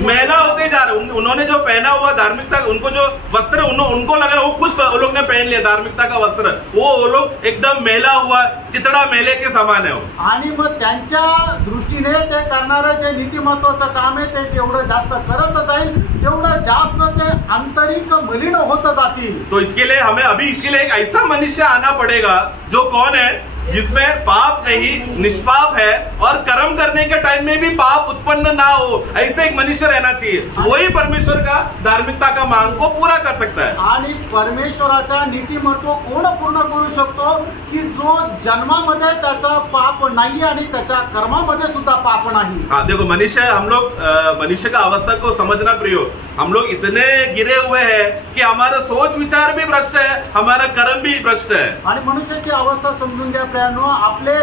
मैला होते जा रहे हैं। उन्होंने जो पहना हुआ धार्मिकता, उनको जो वस्त्र उनको लग रहा है वो खुद वो लोग ने पहन लिया धार्मिकता का वस्त्र, वो लोग एकदम मैला हुआ चितड़ा मेले के समान है। आणि मग त्यांच्या दृष्टीने ते करणारं जे नीतिमत्वाचं काम आहे ते जेवढं जास्त करत जाईल तेवढं जास्त ते आंतरिक मलिन होत जातील। तो इसके लिए हमें अभी इसके लिए एक ऐसा मनुष्य आना पड़ेगा जो कौन है, जिसमें पाप नहीं, निष्पाप है और कर्म करने के टाइम में भी पाप उत्पन्न ना हो, ऐसे एक मनुष्य रहना चाहिए। वही परमेश्वर का धार्मिकता का मांग को पूरा कर सकता है। आणि परमेश्वराचा नीतिमत्व कोण पूर्ण करू शकतो की जो जन्मामध्ये त्याचा पाप नाही आणि त्याच्या कर्मामध्ये सुद्धा पाप नाही। हाँ देखो, मनुष्य का अवस्था को समझना प्रियो, हम लोग इतने गिरे हुए हैं कि हमारा सोच विचार भी भ्रष्ट है, हमारा कर्म भी भ्रष्ट है। आणि मनुष्याची अवस्था समजून घ्या प्रियानो, आपले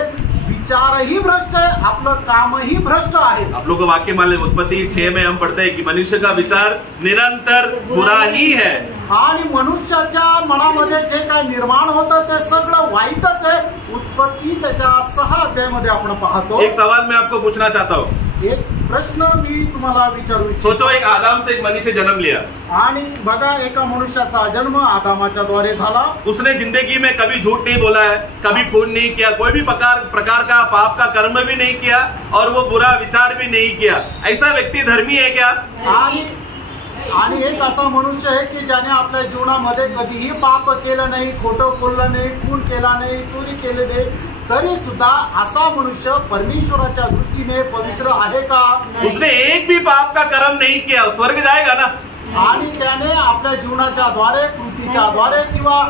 विचारही भ्रष्ट है, आपलं कामही भ्रष्ट आहे। आप लोग को वाक्य मान उत्पत्ति 6 में हम पढ़ते हैं कि मनुष्य का विचार निरंतर बुरा ही है। आणि मनुष्याच्या मनामध्ये जे काय निर्माण होतं ते सगळं वाईटच आहे। उत्पत्ती त्याच्या 6 अध्यायामध्ये आपण पाहतो। एक सवाल मैं आपको पूछना चाहता हूँ, एक प्रश्न मी तुम्हाला विचारू इच्छितो। सोचो, एक आदम से एक मनुष्य जन्म लिया आणि बघा, एका मनुष्याचा जन्म आदामाच्या द्वारे झाला। उसने जिंदगी में कभी झूठ नहीं बोला है, कभी खून नहीं किया, कोई भी प्रकार का पाप का कर्म भी नहीं किया और वो बुरा विचार भी नहीं किया। ऐसा व्यक्ति धर्मी है क्या? आणि एक असा मनुष्य आहे की ज्याने आपल्या जीवनामध्ये कधीही पाप केलं नाही, खोटं बोललं नाही, खून केला नाही, चोरी केली नाही, तरी सुद्धा असा मनुष्य परमेश्वराच्या दृष्टीने पवित्र आहे का? उसने एक भी पाप का कर्म नहीं किया, स्वर्ग जाएगा ना? आणि त्याने आपल्या जीवनाच्या द्वारे, कृतीच्या द्वारे किंवा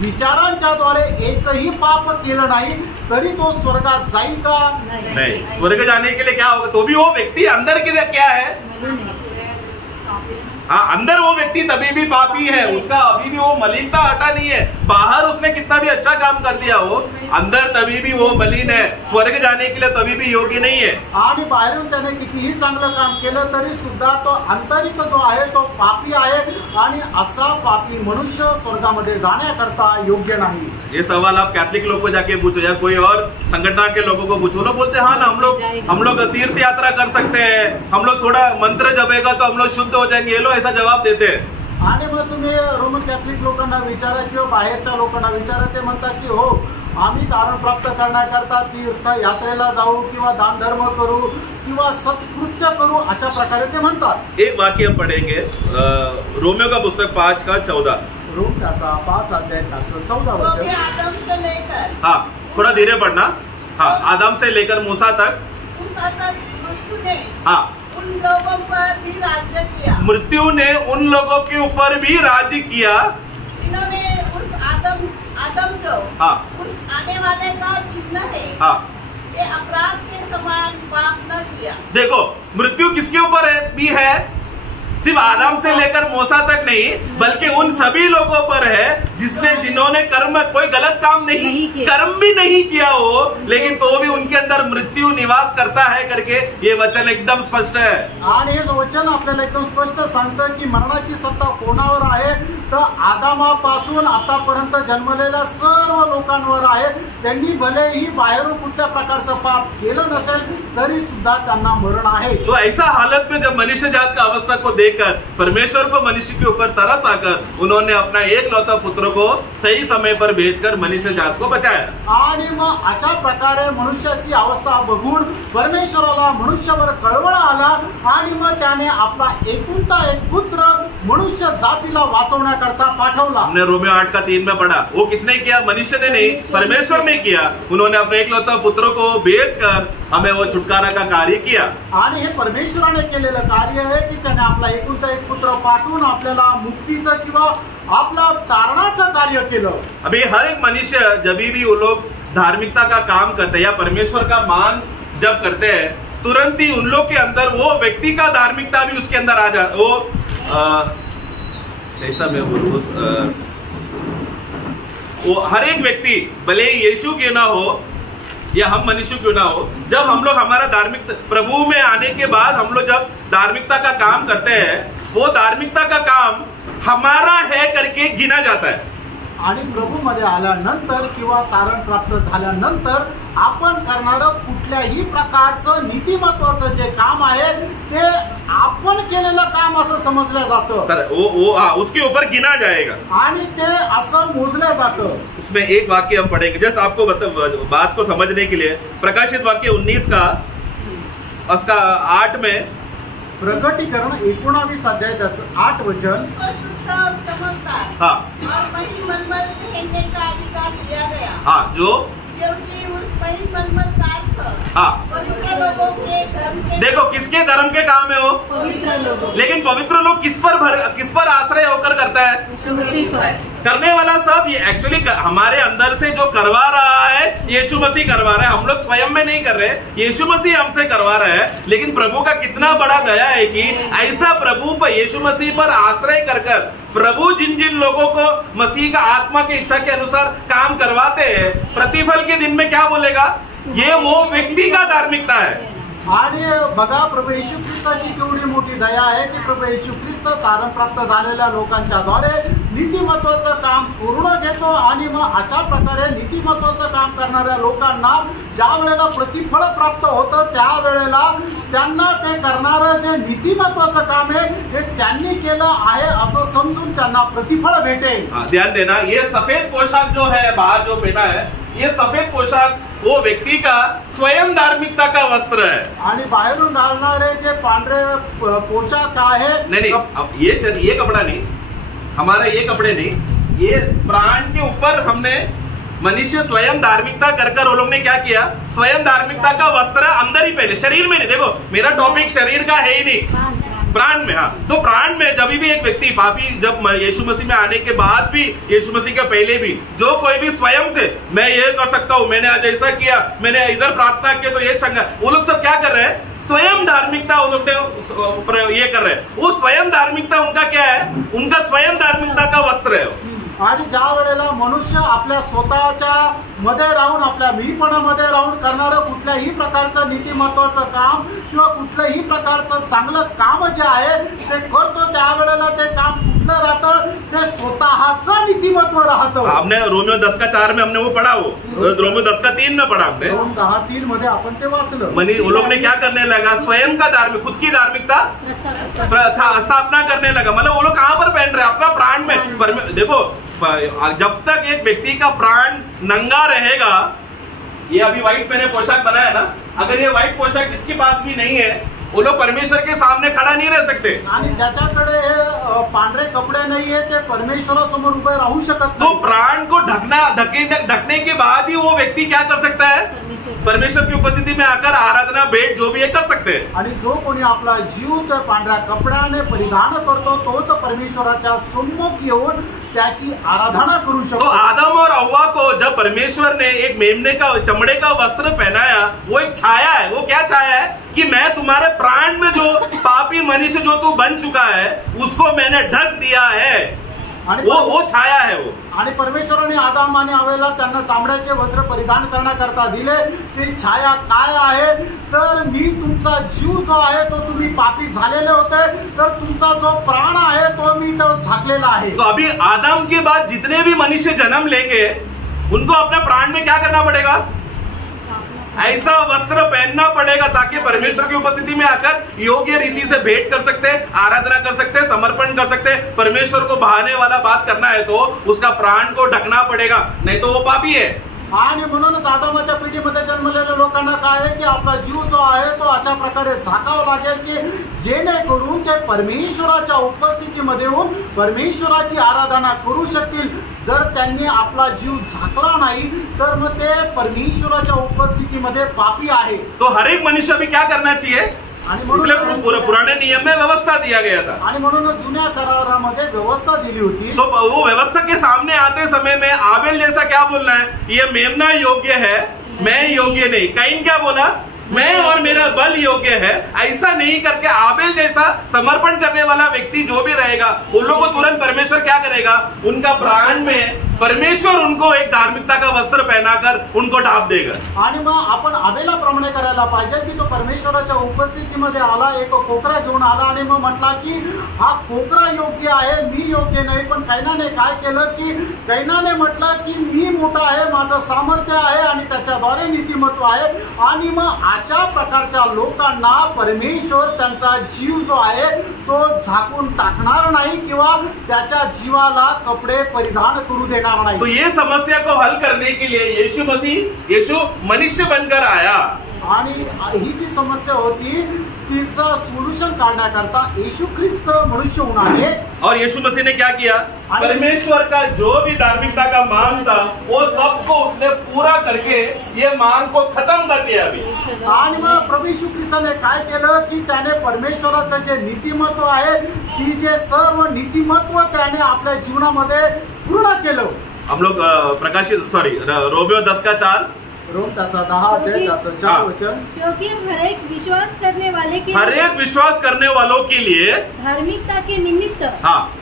विचारांच्या द्वारे एकही पाप केलं नाही तरी तो स्वर्गात जाईल का? नहीं। स्वर्ग जाने के लिए क्या होगा? तो भी वो व्यक्ति अंदर के क्या है? हाँ, अंदर वो व्यक्ति तभी भी पापी है, उसका अभी भी वो मलिनता हटा नहीं है। बाहर उसने कितना भी अच्छा काम कर दिया हो, अंदर तभी भी वो मलिन है, स्वर्ग जाने के लिए तभी भी योग्य नहीं है। आणि बाहेरून त्याने कितीही चांगलं काम केलं तरी सुद्धा तो आंतरिक जो आहे तो पापी आहे आणि असा पापी मनुष्य स्वर्गामध्ये जाण्याकरता योग्य नाही। ये सवाल आप कैथलिक लोग को जाके पूछो या कोई और संगठन के लोगों को पूछो, लोग बोलते हैं हाँ ना, हम लोग तीर्थ यात्रा कर सकते हैं, हम लोग थोड़ा मंत्र जपेगा तो हम लोग शुद्ध हो जाएंगे, ये लोग ऐसा जवाब देते हैं। आणि मग तुम्ही रोमन कॅथलिक लोकांना विचारा किंवा बाहेरच्या लोकांना विचारा, ते म्हणतात की हो आम्ही तारण प्राप्त करण्याकरता तीर्थ यात्रेला जाऊ किंवा दान धर्म करू किंवा सत्कृत्य करू, अशा प्रकारे ते म्हणतात. एक वाक्य हम पढ़ेंगे, रोमियो का पुस्तक 5:14. रोम त्याचा 5 अध्याय 14 वचन. आदम से लेकर, हाँ थोड़ा धीरे पढ़ना. हाँ, आदम से लेकर मूसा तक मृत्यु ने हाँ उन लोगों पर भी राज्य किया. मृत्यु ने उन लोगों के ऊपर भी राज्य किया. इन्होंने उस आदम जो हाँ उस आने वाले का चिन्ह है, हाँ ये अपराध के समान पाप न किया. देखो, मृत्यु किसके ऊपर है भी है? सिर्फ आदम से लेकर मूसा तक नहीं, बल्कि उन सभी लोगों पर है जिन्होंने कर्म, कोई गलत काम नहीं कर्म भी नहीं किया हो, लेकिन तो भी उनके अंदर मृत्यू निवास करता है करके ये वचन एकदम स्पष्ट है. आणि हे वचन आपल्याला एकदम स्पष्ट सांगतं की मरणाची सत्ता कोणावर आहे, तर आदामापासून आतापर्यंत जन्मलेल्या सर्व लोकांवर आहे. त्यांनी भलेही बाहेरून कुठल्या प्रकारचं पाप केलं नसेल तरी सुद्धा त्यांना मरण आहे. तो ऐसा हालत में जब मनुष्य जात का अवस्था को देखकर परमेश्वर को मनुष्य के ऊपर तरस आकर उन्होंने अपना एक लौता पुत्र को सही समय पर भेजकर मनुष्य जात को बचाया. आणि मग अशा प्रकारे मनुष्याची अवस्था बघून परमेश्वराला मनुष्यावर कळवळ आला आणि मग त्याने आपला एकुलता एक पुत्र मनुष्य जातीला वाचवण्याकरता पाठवला. हमने रोमियो 8:3 में पढ़ा, वो किसने किया? मनुष्य ने नहीं, परमेश्वर ने किया. उन्होंने अपने एकलौता पुत्र को भेजकर हमें वो छुटकारा का कार्य किया. आणि हे परमेश्वराने केलेलं कार्य आहे की त्याने आपला एकुलता एक पुत्र पाठवून आपल्याला मुक्तीचं किंवा आपला तारणाचं कार्य केलं. अभी हर एक मनुष्य जब भी वो लोग धार्मिकता का काम करते हैं या परमेश्वर का मान जब करते हैं, तुरंत ही उन लोग के अंदर वो व्यक्ति का धार्मिकता भी उसके अंदर आ जाता. वो ऐसा मैं बोलूं, वो हर एक व्यक्ति भले यीशु क्यों ना हो या हम मनुष्य क्यों ना हो, जब हम लोग हमारा धार्मिक प्रभु में आने के बाद हम लोग जब धार्मिकता का काम करते हैं, वो धार्मिकता का काम हमारा है करके गिना जाता है. आणि प्रभू मध्ये आल्यानंतर किंवा तारण प्राप्त झाल्यानंतर आपण करणारं कुठल्याही प्रकारचं नीतिमत्वाचं जे काम आहे ते आपण केलेलं काम असं समजलं जातं. उसके ऊपर गिना जाएगा आणि ते असं मोजलं जातं. उसमें एक वाक्य हम पढ़ेंगे जैसे आपको बात को समझने के लिए. प्रकाशित वाक्य 19 का उसका 8 में, प्रकटीकरण 19 अध्याय 8 वचन. हाँ और महिमल पहनने का अधिकार दिया गया. हाँ, जो क्योंकि उस महिमल कार पर हाँ पवित्र लोगों के धर्म के, देखो किसके धर्म के काम है वो? पवित्र लोगों, लेकिन पवित्र लोग किस पर आश्रय होकर करता है? करने वाला सब ये एक्चुअली हमारे अंदर से जो करवा रहा है यीशु मसीह करवा रहा है. हम लोग स्वयं में नहीं कर रहे, यीशु मसीह हमसे करवा रहा है. लेकिन प्रभु का कितना बड़ा दया है कि ऐसा प्रभु पर, यीशु मसीह पर आश्रय कर प्रभु जिन जिन लोगों को मसीह का आत्मा की इच्छा के अनुसार काम करवाते हैं, प्रतिफल के दिन में क्या बोलेगा? ये वो व्यक्ति का धार्मिकता है. आणि बघा प्रभू येशू ख्रिस्ताची केवढी मोठी दया आहे की प्रभू येशू ख्रिस्त तारण प्राप्त झालेल्या लोकांच्या द्वारे नीतिमत्वाचं काम पूर्ण घेतो. आणि मग अशा प्रकारे नीतिमत्वाचं काम करणाऱ्या लोकांना ज्या वेळेला प्रतिफळ प्राप्त होतं त्यावेळेला त्यांना ते करणारं जे नीतिमत्वाचं काम आहे हे त्यांनी केलं आहे असं समजून त्यांना प्रतिफळ भेटेल. ध्यान देना, ये सफेद पोशाक जो है बाहर जो पहना है, ये सफेद पोशाक वो व्यक्ति का स्वयं धार्मिकता का वस्त्र है. आणि बाहेरून घालणारे जे पांढरे पोशाख आहे, नहीं अब ये कपड़ा नहीं, हमारा ये कपड़े नहीं, ये प्राण के ऊपर हमने मनुष्य स्वयं धार्मिकता कर वो लोग ने क्या किया? स्वयं धार्मिकता का वस्त्र अंदर ही पहने, शरीर में नहीं. देखो मेरा टॉपिक शरीर का है ही नहीं, प्राण में. हाँ, तो प्राण में जब भी एक व्यक्ति पापी जब यीशु मसीह में आने के बाद भी, यीशु मसीह के पहले भी, जो कोई भी स्वयं से मैं ये कर सकता हूँ, मैंने आज ऐसा किया, मैंने इधर प्रार्थना की तो ये चंगा, वो लोग सब क्या कर रहे हैं? स्वयं धार्मिकता वो लोग ये कर रहे हैं. वो स्वयं धार्मिकता उनका क्या है? उनका स्वयं धार्मिकता का वस्त्र है. आणि ज्या वेळेला मनुष्य आपल्या स्वतःच्या मध्ये राहून आपल्या मीपणामध्ये राहून करणारं कुठल्याही प्रकारचं नीतिमत्वाचं काम किंवा कुठल्याही प्रकारचं चांगलं काम जे आहे ते करतो त्यावेळेला ते काम कुठलं राहतं? ते स्वतःचं नीतिमत्व राहतं. हमने रोमियो 10:4 में हमने वो पढ़ा, वो रोमियो 10:3 में पढ़ा हमने. 10:3 मध्ये आपण ते वाचलं. वो लोग ने क्या करने लगा? स्वयं का धार्मिक, खुद की धार्मिकता स्थापना करने लगा. मतलब वो लोग कहाँ पर पहन रहे? अपना प्राण में. देखो जब तक एक व्यक्ति का प्राण नंगा रहेगा, ये अभी व्हाइट मैंने पोशाक बनाया ना, अगर ये व्हाइट पोशाक किसके पास भी नहीं है, वो लोग परमेश्वर के सामने खड़ा नहीं रह सकते। आणि ज्याच्याकडे पांढरे कपडे नाहीये ते परमेश्वरासमोर उभे राहू शकत तो प्राण को ढकने के बाद ही वो व्यक्ती क्या कर सकता है, परमेश्वर की उपस्थिति में आकर आराधना भेंट जो भी है कर सकते हैं। आणि जो कोणी आपला जीव त्या पांढऱ्या कपड्याने परिधान करतो तोच परमेश्वराच्या सम्मुख येऊन त्याची आराधना करू तो शकतो। आदम और हव्वा को जब परमेश्वर ने एक मेमने का चमड़े का वस्त्र पहनाया, वो एक छाया है। वो क्या छाया है कि मैं तुम्हारे प्राण में जो पापी मनुष्य जो तू बन चुका है उसको मैंने ढक दिया है, वो छाया है वो। आणि परमेश्वराने आदाम आणि हव्वाला त्यांना चामड्याचे वस्त्र परिधान करण्याकरता दिले। ती छाया काय आहे तर मी तुमचा जीव जो आहे तो तुम्ही पापी झालेले होते, तर तुमचा जो प्राण आहे तो मी तो झाकलेला आहे। तो अभी आदम के बाद जितने भी मनुष्य जन्म लेंगे उनको अपने प्राण में क्या करना पड़ेगा, ऐसा वस्त्र पहनना पड़ेगा ताकि परमेश्वर की उपस्थिति में आकर योग्य रीति से भेंट कर सकते, आराधना कर सकते, समर्पण कर सकते। परमेश्वर को बहाने वाला बात करना है तो उसका प्राण को ढकना पड़ेगा, नहीं तो वो पापी है। आणि म्हणूनच आदामाच्या पिढीमध्ये जन्मलेल्या लोकांना काय आहे की आपला जीव जो आहे तो अशा प्रकारे झाकावा लागेल की जेणेकरून ते परमेश्वराच्या उपस्थितीमध्ये येऊन परमेश्वराची आराधना करू शकतील। जर त्यांनी आपला जीव झाकला नाही तर मग ते परमेश्वराच्या उपस्थितीमध्ये पापी आहे। तो हर एक मनुष्य भी क्या करना चाहिए, इसलिए पुराने नियम में व्यवस्था दिया गया था आणि म्हणूनच जुन्या करारामध्ये व्यवस्था दिली होती। तो वो व्यवस्था के सामने आते समय में आबेल जैसा क्या बोलना है, ये मेमना योग्य है, मैं योग्य नहीं। कैन क्या बोला, मैं और मेरा बल योग्य है। ऐसा नहीं करके आबेल जैसा समर्पण करने वाला व्यक्ति जो भी रहेगा उन लोगों को तुरंत परमेश्वर क्या करेगा, उनका प्राण में परमेश्वर उनको एक धार्मिकता का वस्त्र पहनाकर उनको ढाप देगा। आणि मग आपण आबेलाप्रमाणे करायला पाहिजे की तो परमेश्वराच्या उपस्थितीमध्ये आला, एक कोकरा घेऊन आला आणि मग म्हटला की हा कोकरा योग्य आहे, मी योग्य नाही। पण कैनाने काय केलं की कैनाने म्हटलं की मी मोठा आहे, माझं सामर्थ्य आहे आणि त्याच्याद्वारे नीतिमत्व आहे। आणि मग अशा प्रकारच्या लोकांना परमेश्वर त्यांचा जीव जो आहे तो झाकून टाकणार नाही किंवा त्याच्या जीवाला कपडे परिधान करू देणार नहीं। तो ये समस्या को हल करने के लिए यीशु मनुष्य बनकर आया। आणि ही जी समस्या होती तिचं सोल्यूशन काढण्याकरता येशू ख्रिस्त मनुष्य होऊन आले। और यीशु मसीह ने क्या किया, परमेश्वर का जो भी धार्मिकता का मान था वो सबको उसने पूरा करके ये मान को खत्म कर दिया अभी। आणि मग प्रभू येशू ख्रिस्ताने काय केलं की त्याने परमेश्वराचं जे नीतिमत्व आहे ती जे सर्व नीतिमत्व त्याने आपल्या जीवनामध्ये पूर्ण केलं। हम लोग रोमियो 10:4 रोम त्याचा 10 अध्याय त्याचं 4 वचन, क्योंकि हर एक विश्वास करने वालों के लिए धार्मिकता के निमित्त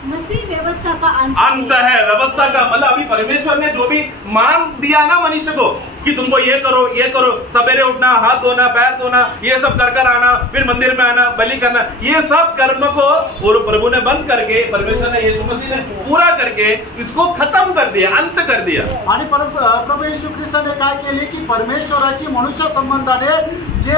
मसीह व्यवस्था का अंत है। व्यवस्था का मतलब अभी परमेश्वर ने जो भी मान दिया ना मनुष्य को कि तुमको ये करो, सवेरे उठना, हाथ धोना, पैर धोना, ये सब कर आना, फिर मंदिर में आना, बलि करना, ये सब कर्म को और प्रभु ने बंद करके, परमेश्वर ने यीशु मसीह ने पूरा करके इसको खत्म कर दिया, अंत कर दिया। आणि प्रभू येशू ख्रिस्ताने काय केले की परमेश्वराची मनुष्य संबंधाने जे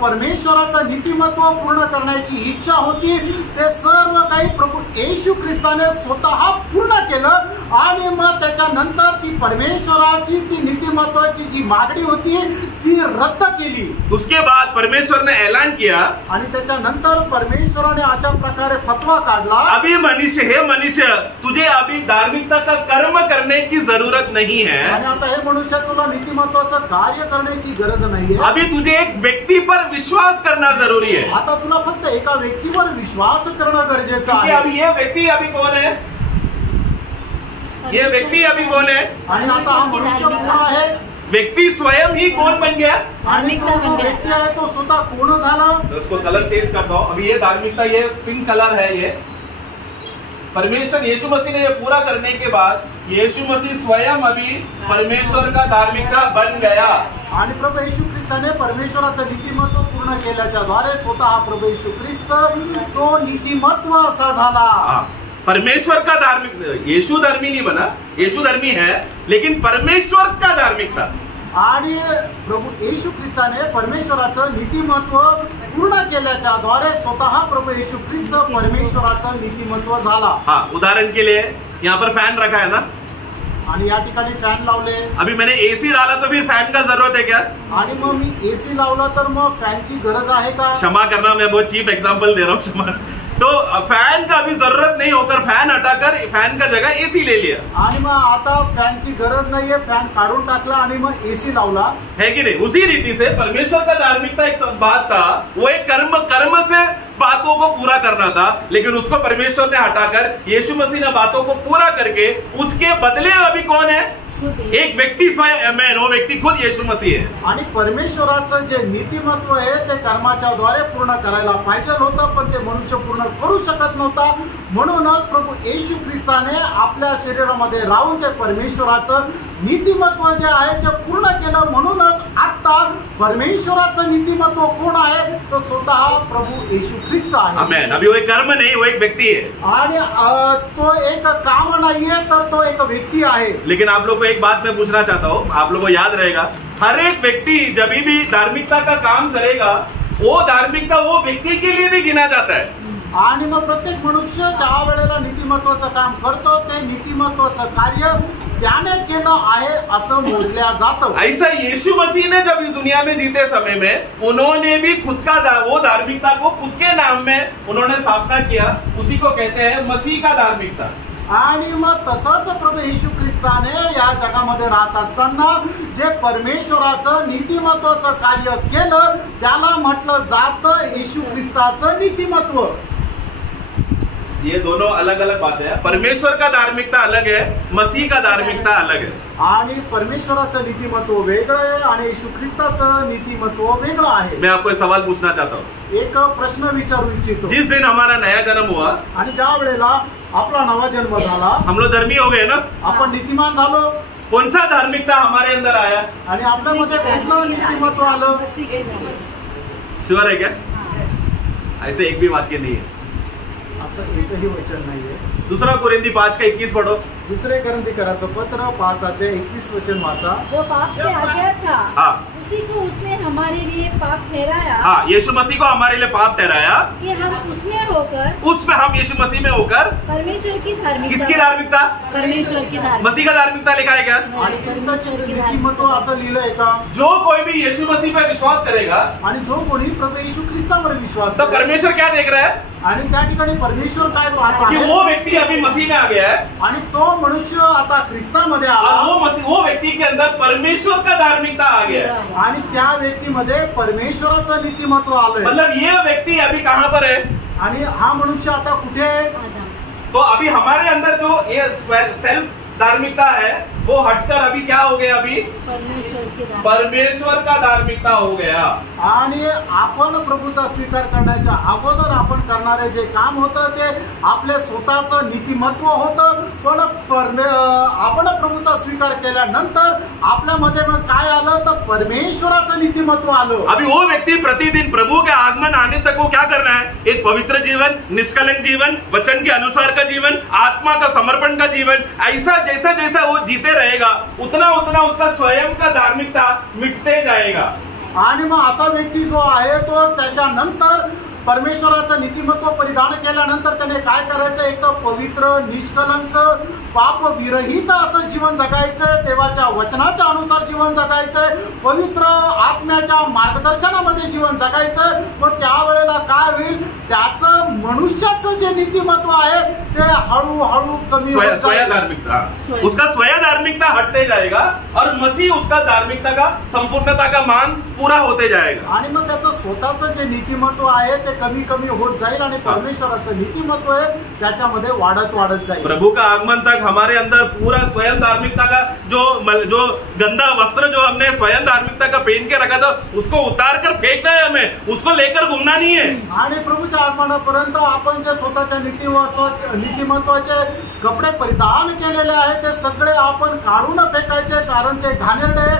परमेश्वराचं नीतिमत्व पूर्ण करण्याची इच्छा होती ते सर्व काही प्रभू येशू ख्रिस्ताने स्वतः पूर्ण केलं। आणि मग त्याच्यानंतर ती परमेश्वराची ती नीतिमत्वाची जी मागणी होती ती रद्द केली। उसके बाद परमेश्वर ने ऐलान किया आणि त्याच्यानंतर परमेश्वराने अशा प्रकारे फतवा काढला, अभी मनुष्य तुझे अभी धार्मिकता का कर्म करने की जरूरत नहीं है। आणि आता हे मनुष्य तुला नीतिमत्वाचं कार्य करण्याची गरज नाहीये। अभी तुझे एक व्यक्ति पर विश्वास करना जरूरी है। आता तुला फक्त एका व्यक्तीवर विश्वास करणं गरजेचं आहे। अभी ये व्यक्ति अभी कौन है, ये व्यक्ति अभी कौन है, आणि आता हा मनुष्य कोण आहे, व्यक्ति स्वयं ही कौन बन गया, आणि तो जो व्यक्ती आहे तो स्वतः कोण झाला। उसको कलर चेंज करता हूं। अभी ये धार्मिकता, ये पिंक कलर है, ये परमेश्वर यीशु मसीह ने ये पूरा करने के बाद यीशु मसीह स्वयं अभी परमेश्वर का धार्मिकता बन गया। आणि प्रभू येशू ख्रिस्ताने परमेश्वराचं नीतिमत्व पूर्ण केल्याच्या द्वारे स्वतः प्रभू येशू ख्रिस्त तो नीतिमत्व असा झाला। परमेश्वर का धार्मिक, यीशु धर्मी नहीं बना, यीशु धर्मी है लेकिन परमेश्वर का धार्मिकता। आणि प्रभू येशू ख्रिस्ताने परमेश्वराचं नीतिमत्व पूर्ण केल्याच्या द्वारे स्वतः प्रभू येशू ख्रिस्त परमेश्वराचं नीतिमत्व झाला। उदाहरण के लिए यहाँ पर फैन रखा है ना, आणि या ठिकाणी फॅन लावले. अभी मैंने एसी डाला तो फिर फैन का जरूरत है क्या? आणि मग मी एसी लावला तर मग फॅनची गरज आहे का? क्षमा करना, मैं बहुत चीप एग्जांपल दे रहा हूँ, क्षमा. तो फैन का भी जरूरत नहीं होकर फैन हटाकर फैन का जगह एसी ले लिया. आणि मग आता फॅनची गरज नाहीये, फॅन काढून टाकला आणि मग एसी लावला. है कि नहीं? उसी रीति से परमेश्वर का धार्मिकता एक बात था, वो एक कर्म से बातों को पूरा करना था, लेकिन उसको परमेश्वर ने हटाकर यीशु मसीह ने बातों को पूरा करके उसके बदले अभी कौन है? एक व्यक्ती स्वयं, वो व्यक्ती खुद येशू मसीह आहे. आणि परमेश्वराचं जे नीतिमत्व आहे ते कर्माच्या द्वारे पूर्ण करायला पाहिजे होतं, पण ते मनुष्य पूर्ण करू शकत नव्हता. म्हणूनच प्रभू येशू ख्रिस्ताने आपल्या शरीरामध्ये राहून ते परमेश्वराचं नीतिमत्व जे आहे ते पूर्ण केलं. म्हणूनच आता परमेश्वराचं नीतिमत्व कोण आहे? तर स्वतः प्रभू येशू ख्रिस्त आहे. आमेन. अभी वो एक कर्म नहीं, वो एक व्यक्ति है. आणि तो एक काम नाहीये, तर तो एक व्यक्ती आहे. लेकिन आप लोग को एक बात मैं पूछना चाहता हूँ, आप लोगों को याद रहेगा, हर एक व्यक्ति जब भी धार्मिकता का काम करेगा, वो धार्मिकता वो व्यक्ति के लिए भी गिना जाता है. आणि मग प्रत्येक मनुष्य ज्या वेळेला नीतिमत्वाचं काम करतो ते नीतिमत्वाचं कार्य त्याने केलं आहे असं मोजल्या जातं. ऐसा यीशु मसीह ने जब इस दुनिया में जीते समय में उन्होंने भी खुद का वो धार्मिकता को खुद के नाम में उन्होंने स्थापना किया, उसी को कहते हैं मसीह का धार्मिकता. आणि मग तसंच प्रभू येशू ख्रिस्ताने या जगामध्ये राहत असताना जे परमेश्वराचं नीतिमत्वाचं कार्य केलं त्याला म्हटलं जातं येशू ख्रिस्ताचं नीतिमत्व. ये दोनों अलग अलग बातें हैं. परमेश्वर का धार्मिकता अलग है, मसीह का धार्मिकता अलग है. आणि परमेश्वराचं नीतिमत्व वेगळं आहे आणि येशू ख्रिस्ताचं नीतिमत्व वेगळं आहे. मैं आपको एक सवाल पूछना चाहता हूँ. एक प्रश्न विचारू इच्छितो. जिस दिन हमारा नया जन्म हुआ आणि ज्या वेळेला आपला नवा जन्म झाला, हम लोग धर्मी हो गए ना, आपण नीतिमान झालो. कौन सा धार्मिकता हमारे अंदर आया? आणि आपल्यामध्ये कुठलं नीतिमत्व आलं? श्योर है क्या? ऐसे एक भी वाक्य नहीं है, असं एकही वचन नाहीये. दूसरा कोरिंथी 5:21 पढ़ो. दुसरे कोरिन्थीकरांचं पत्र 5:21 वचन वाचा. वो पाप से आज्ञा था, हाँ. उसी को उसने हमारे लिए पाप ठहराया. हाँ, यीशु मसीह को हमारे लिए पाप ठहराया कि हम उसमें होकर, उसमें हम यीशु मसीह में होकर परमेश्वर की धार्मिकता. किसकी धार्मिकता? परमेश्वर की धार्मिकता. मसीह का धार्मिकता लिखा है क्या? आणि ख्रिस्ताचे नीतिमत्व असं लिहिलंय का? जो कोई भी यीशु मसीह पर विश्वास करेगा, आणि जो कोणी प्रभू येशू ख्रिस्तावर विश्वास तो करेल, परमेश्वर क्या देख रहा है? आणि त्या ठिकाणी परमेश्वर काय पाहतो कि आहे? वो व्यक्ति अभी मसीह में आ गया है आणि तो मनुष्य आता ख्रिस्तामध्ये और आला वो व्यक्ति के अंदर परमेश्वर का धार्मिकता आ गया है. आणि त्या व्यक्तीमध्ये परमेश्वराचं नीतिमत्व आलंय. मतलब ये व्यक्ति अभी कहाँ पर है? आणि हा मनुष्य आता कुठे आहे? तो अभी हमारे अंदर जो ये सेल्फ धार्मिकता है वो हटकर अभी क्या हो गया? अभी परमेश्वर का धार्मिकता हो गया. आणि आपण प्रभूचा स्वीकार करण्याच्या अगोदर आपण करणारे जे काम होतं ते आपले स्वतःचं नीतिमत्व होतं. पण आपण प्रभूचा स्वीकार केल्यानंतर आपल्यामध्ये मग काय आलं? तर परमेश्वराचं नीतिमत्व आलं. अभी वो व्यक्ति प्रतिदिन प्रभु के आगमन आने तक वो क्या करना है? एक पवित्र जीवन, निष्कलंक जीवन, वचन के अनुसार का जीवन, आत्मा का समर्पण का जीवन. ऐसा जैसा जैसा वो जीते रहेगा उतना उतना उसका स्वयं का धार्मिकता मिटते जाएगा. आणि मग असा व्यक्ती जो आहे तो त्याच्यानंतर परमेश्वराचं नीतिमत्व परिधान केल्यानंतर त्याने काय करायचं? एक तर पवित्र, निष्कलंक, पाप विरहित असं जीवन जगायचंय, देवाच्या वचनाच्या अनुसार जीवन जगायचंय, पवित्र आत्म्याच्या मार्गदर्शनामध्ये जीवन जगायचंय. मग त्यावेळेला काय होईल? त्याचं मनुष्याचं जे नीतिमत्व आहे ते हळूहळू कमी होत स्वयं धार्मिकता, उसका स्वयं धार्मिकता हटते जाएगा और मसीह उसका धार्मिकता का संपूर्णता का मान पूरा होते जाएगा. आणि मग त्याचं स्वतःचं जे नीतिमत्व आहे ते कमी कमी होत जाईल आणि परमेश्वराचं नीतिमत्व आहे त्याच्यामध्ये वाढत वाढत जाईल. प्रभु का आगमन तक हमारे अंदर पूरा स्वयं धार्मिकता का जो गंदा वस्त्र जो हमने स्वयं धार्मिकता का पहन के रखा था उसको उतार कर फेंकना है, हमें उसको लेकर घूमना नहीं है. आणि प्रभूच्या आगमनापर्यंत आपण जे स्वतःच्या नीतिमत्वाचे कपडे परिधान केलेले आहेत ते सगळे आपण काढून फेकायचे, कारण ते घाणेरडे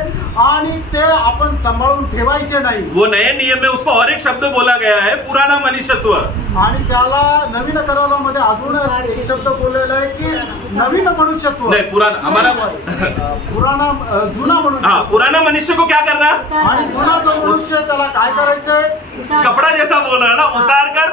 आणि ते आपण सांभाळून ठेवायचे नाही. वो नए नियम में उसको और एक शब्द बोला गया है, पूरा पुराना मनुष्यत्व। आणि त्याला नवीन करारामध्ये अजून एक शब्द बोललेला आहे की नवीन मनुष्यत्व नहीं, पुराना हमारा पुराना जुना मनुष्य। हाँ, पुराना मनुष्य को क्या करना, आणि जुना जो मनुष्य त्याला काय करायचंय, कपड़ा जैसा बोल रहा है ना, उतार कर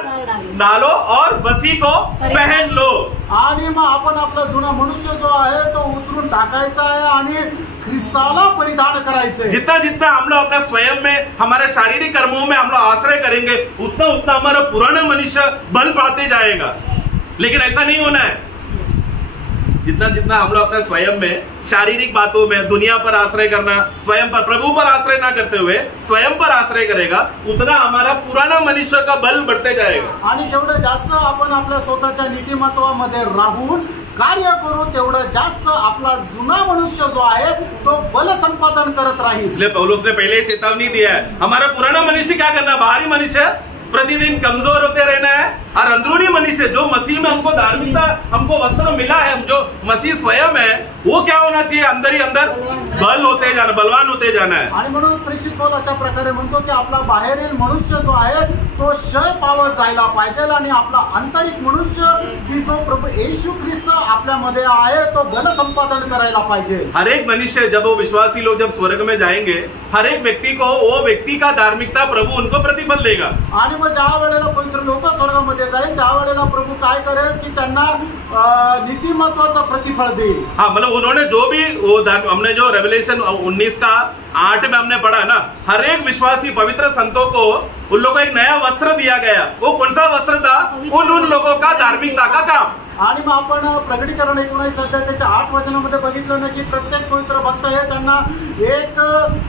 डालो और मसीह को पहन लो। आणि मग आपण आपला जुना मनुष्य जो आहे तो उतरून टाकायचा आहे आणि ख्रिस्ताला परिधान करायचंय। जितना जितना हम लोग अपने स्वयं में हमारे शारीरिक कर्मों में हम लोग आश्रय करेंगे, उतना उतना हमारा पुराना मनुष्य बल पाते जाएगा। लेकिन ऐसा नहीं होना है। जितना जितना हम लोग अपने स्वयं में शारीरिक बातों में दुनिया पर आश्रय करना, स्वयं पर, प्रभु पर आश्रय ना करते हुए स्वयं पर आश्रय करेगा, उतना हमारा पुराना मनुष्य का बल बढ़ते जाएगा। आणि जेवढं जास्त आपण आपल्या स्वतःच्या नीतिमत्वामध्ये राहून कार्य करू, तेवढं जास्त आपला जुना मनुष्य जो आहे तो बल संपादन करत राहील। इसलिए पौलुस ने पहले चेतावनी दिया है, हमारा पुराना मनुष्य क्या करना, बाहरी मनुष्य प्रतिदिन कमजोर होते रहना है, और अंदरूनी मनुष्य जो मसीह में हमको धार्मिकता, हमको वस्त्र मिला है, जो मसीह स्वयं है, वो क्या होना चाहिए, अंदर ही अंदर बल होते जाना, बलवान होते जाना है। आणि म्हणून प्रेषित पौल अशा प्रकारे म्हणतो की आपला बाहेरील मनुष्य जो आहे तो क्षय पावत जायला पाहिजे आणि आपला आंतरिक मनुष्य की जो प्रभू येशू ख्रिस्त आपल्यामध्ये आहे तो बल संपादन करायला पाहिजे। हर एक मनुष्य, जब वो विश्वासी लोग जब स्वर्ग में जाएंगे, हर एक व्यक्ति को वो व्यक्ति का धार्मिकता प्रभु उनको प्रतिफल देगा। आणि मग ज्या वेळेला पवित्र लोक स्वर्गामध्ये जाईल त्यावेळेला प्रभू काय करेल की त्यांना नीतिमत्वाचं प्रतिफल देईल। हाँ, मतलब उन्होंने जो भी वो हमने जो रेवलेशन 19 का 8 में हमने पढ़ा ना, हर एक विश्वासी पवित्र संतों को उन लोगों को एक नया वस्त्र दिया गया। वो कौन सा वस्त्र था, उन लोगों का धार्मिकता का काम। आणि मग आपण प्रकटीकरण 19 अध्याय त्याच्या 8 वचनामध्ये बघितलं ना की प्रत्येक पवित्र भक्त हे त्यांना एक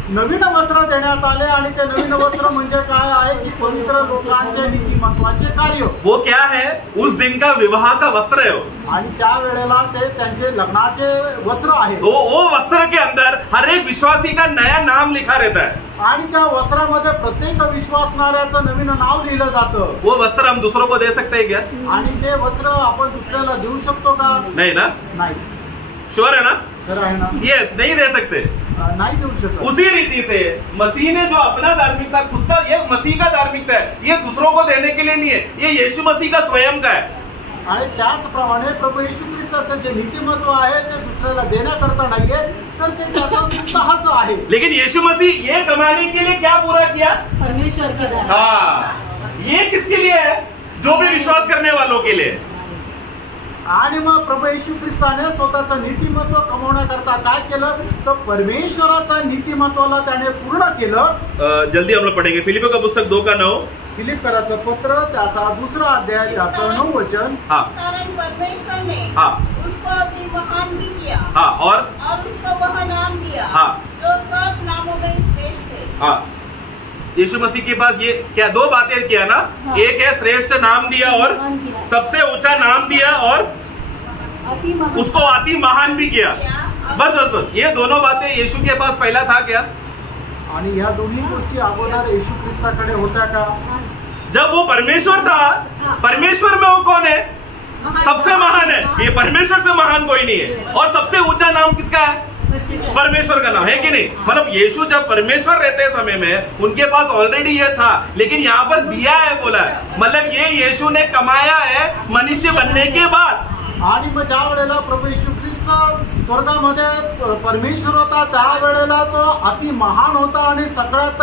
नवीन वस्त्र देण्यात आले आणि ते नवीन वस्त्र म्हणजे काय आहे की पवित्र लोकांचे नीतिमत्वाचे कार्य। वो क्या है, उस दिन का विवाह का वस्त्र है वो। आणि त्या वेळेला ते त्यांचे लग्नाचे वस्त्र आहे। वो वस्त्र के अंदर हर एक विश्वासी का नया नाम लिखा रहता है। आणि त्या वस्त्रामध्ये प्रत्येक विश्वासणाऱ्याचं नवीन नाव लिहिलं जातं। वो वस्त्र हम दूसरों को दे सकते हैं क्या? आणि ते वस्त्र आपण दुसऱ्याला देऊ शकतो का? नहीं ना? नाही। श्योर है ना? खरं आहे ना? यस, नहीं दे सकते। नाही देऊ शकत। उसी रीति से मसीह ने जो अपना धार्मिकता खुद का, ये मसीह का धार्मिकता है, ये दूसरों को देने के लिए नहीं है, ये यीशु मसीह का स्वयं का है। आणि त्याचप्रमाणे प्रभू येशू ख्रिस्ताचं जे नीतिमत्व आहे ते दुसऱ्याला देण्याकरता नाहीये, तर ते त्याचं स्वतःच आहे। लेकिन यीशु मसीह ये कमाने के लिए क्या पूरा किया? परमेश्वर के द्वारा। हाँ, ये किसके लिए है? जो भी विश्वास करने वालों के लिए। आणि मग प्रभू येशू ख्रिस्ताने स्वतःचं नीतिमत्व कमवण्याकरता काय केलं, तर परमेश्वराचं नीतिमत्वाला त्याने पूर्ण केलं। जल्दी हम लोग पढ़ेंगे फिलिपियों का पुस्तक 2:9। फिलिप्पीचं पत्र त्याचा 2 अध्याय त्याचं 9 वचन। हाँ, कारण परमेश्वर ने हाँ, उसको अति महान भी किया। हाँ, और उसको वह नाम दिया हाँ, जो सब नामों में श्रेष्ठ है। हाँ, यीशु मसीह के पास ये क्या 2 बातें किया ना? हाँ। एक है श्रेष्ठ नाम दिया और सबसे ऊंचा नाम दिया और उसको अति महान भी किया। बस बस बस, ये दोनों बातें यीशु के पास पहला था क्या? आणि ह्या दोन्ही गोष्टी अगोदर येशू ख्रिस्ताकडे होत्या का? जब वो परमेश्वर था, परमेश्वर में वो कौन है? सबसे महान है। ये परमेश्वर से महान कोई नहीं है। और सबसे ऊंचा नाम किसका है? परमेश्वर का नाम है कि नहीं? मतलब यीशु जब परमेश्वर रहते समय में उनके पास ऑलरेडी ये था, लेकिन यहाँ पर दिया है बोला है, मतलब ये यीशु ने कमाया है मनुष्य बनने के बाद। आणि मग ज्या वेळेला प्रभू येशू ख्रिस्त स्वर्गामध्ये परमेश्वर होता त्यावेळेला तो अति महान होता आणि सगळ्यात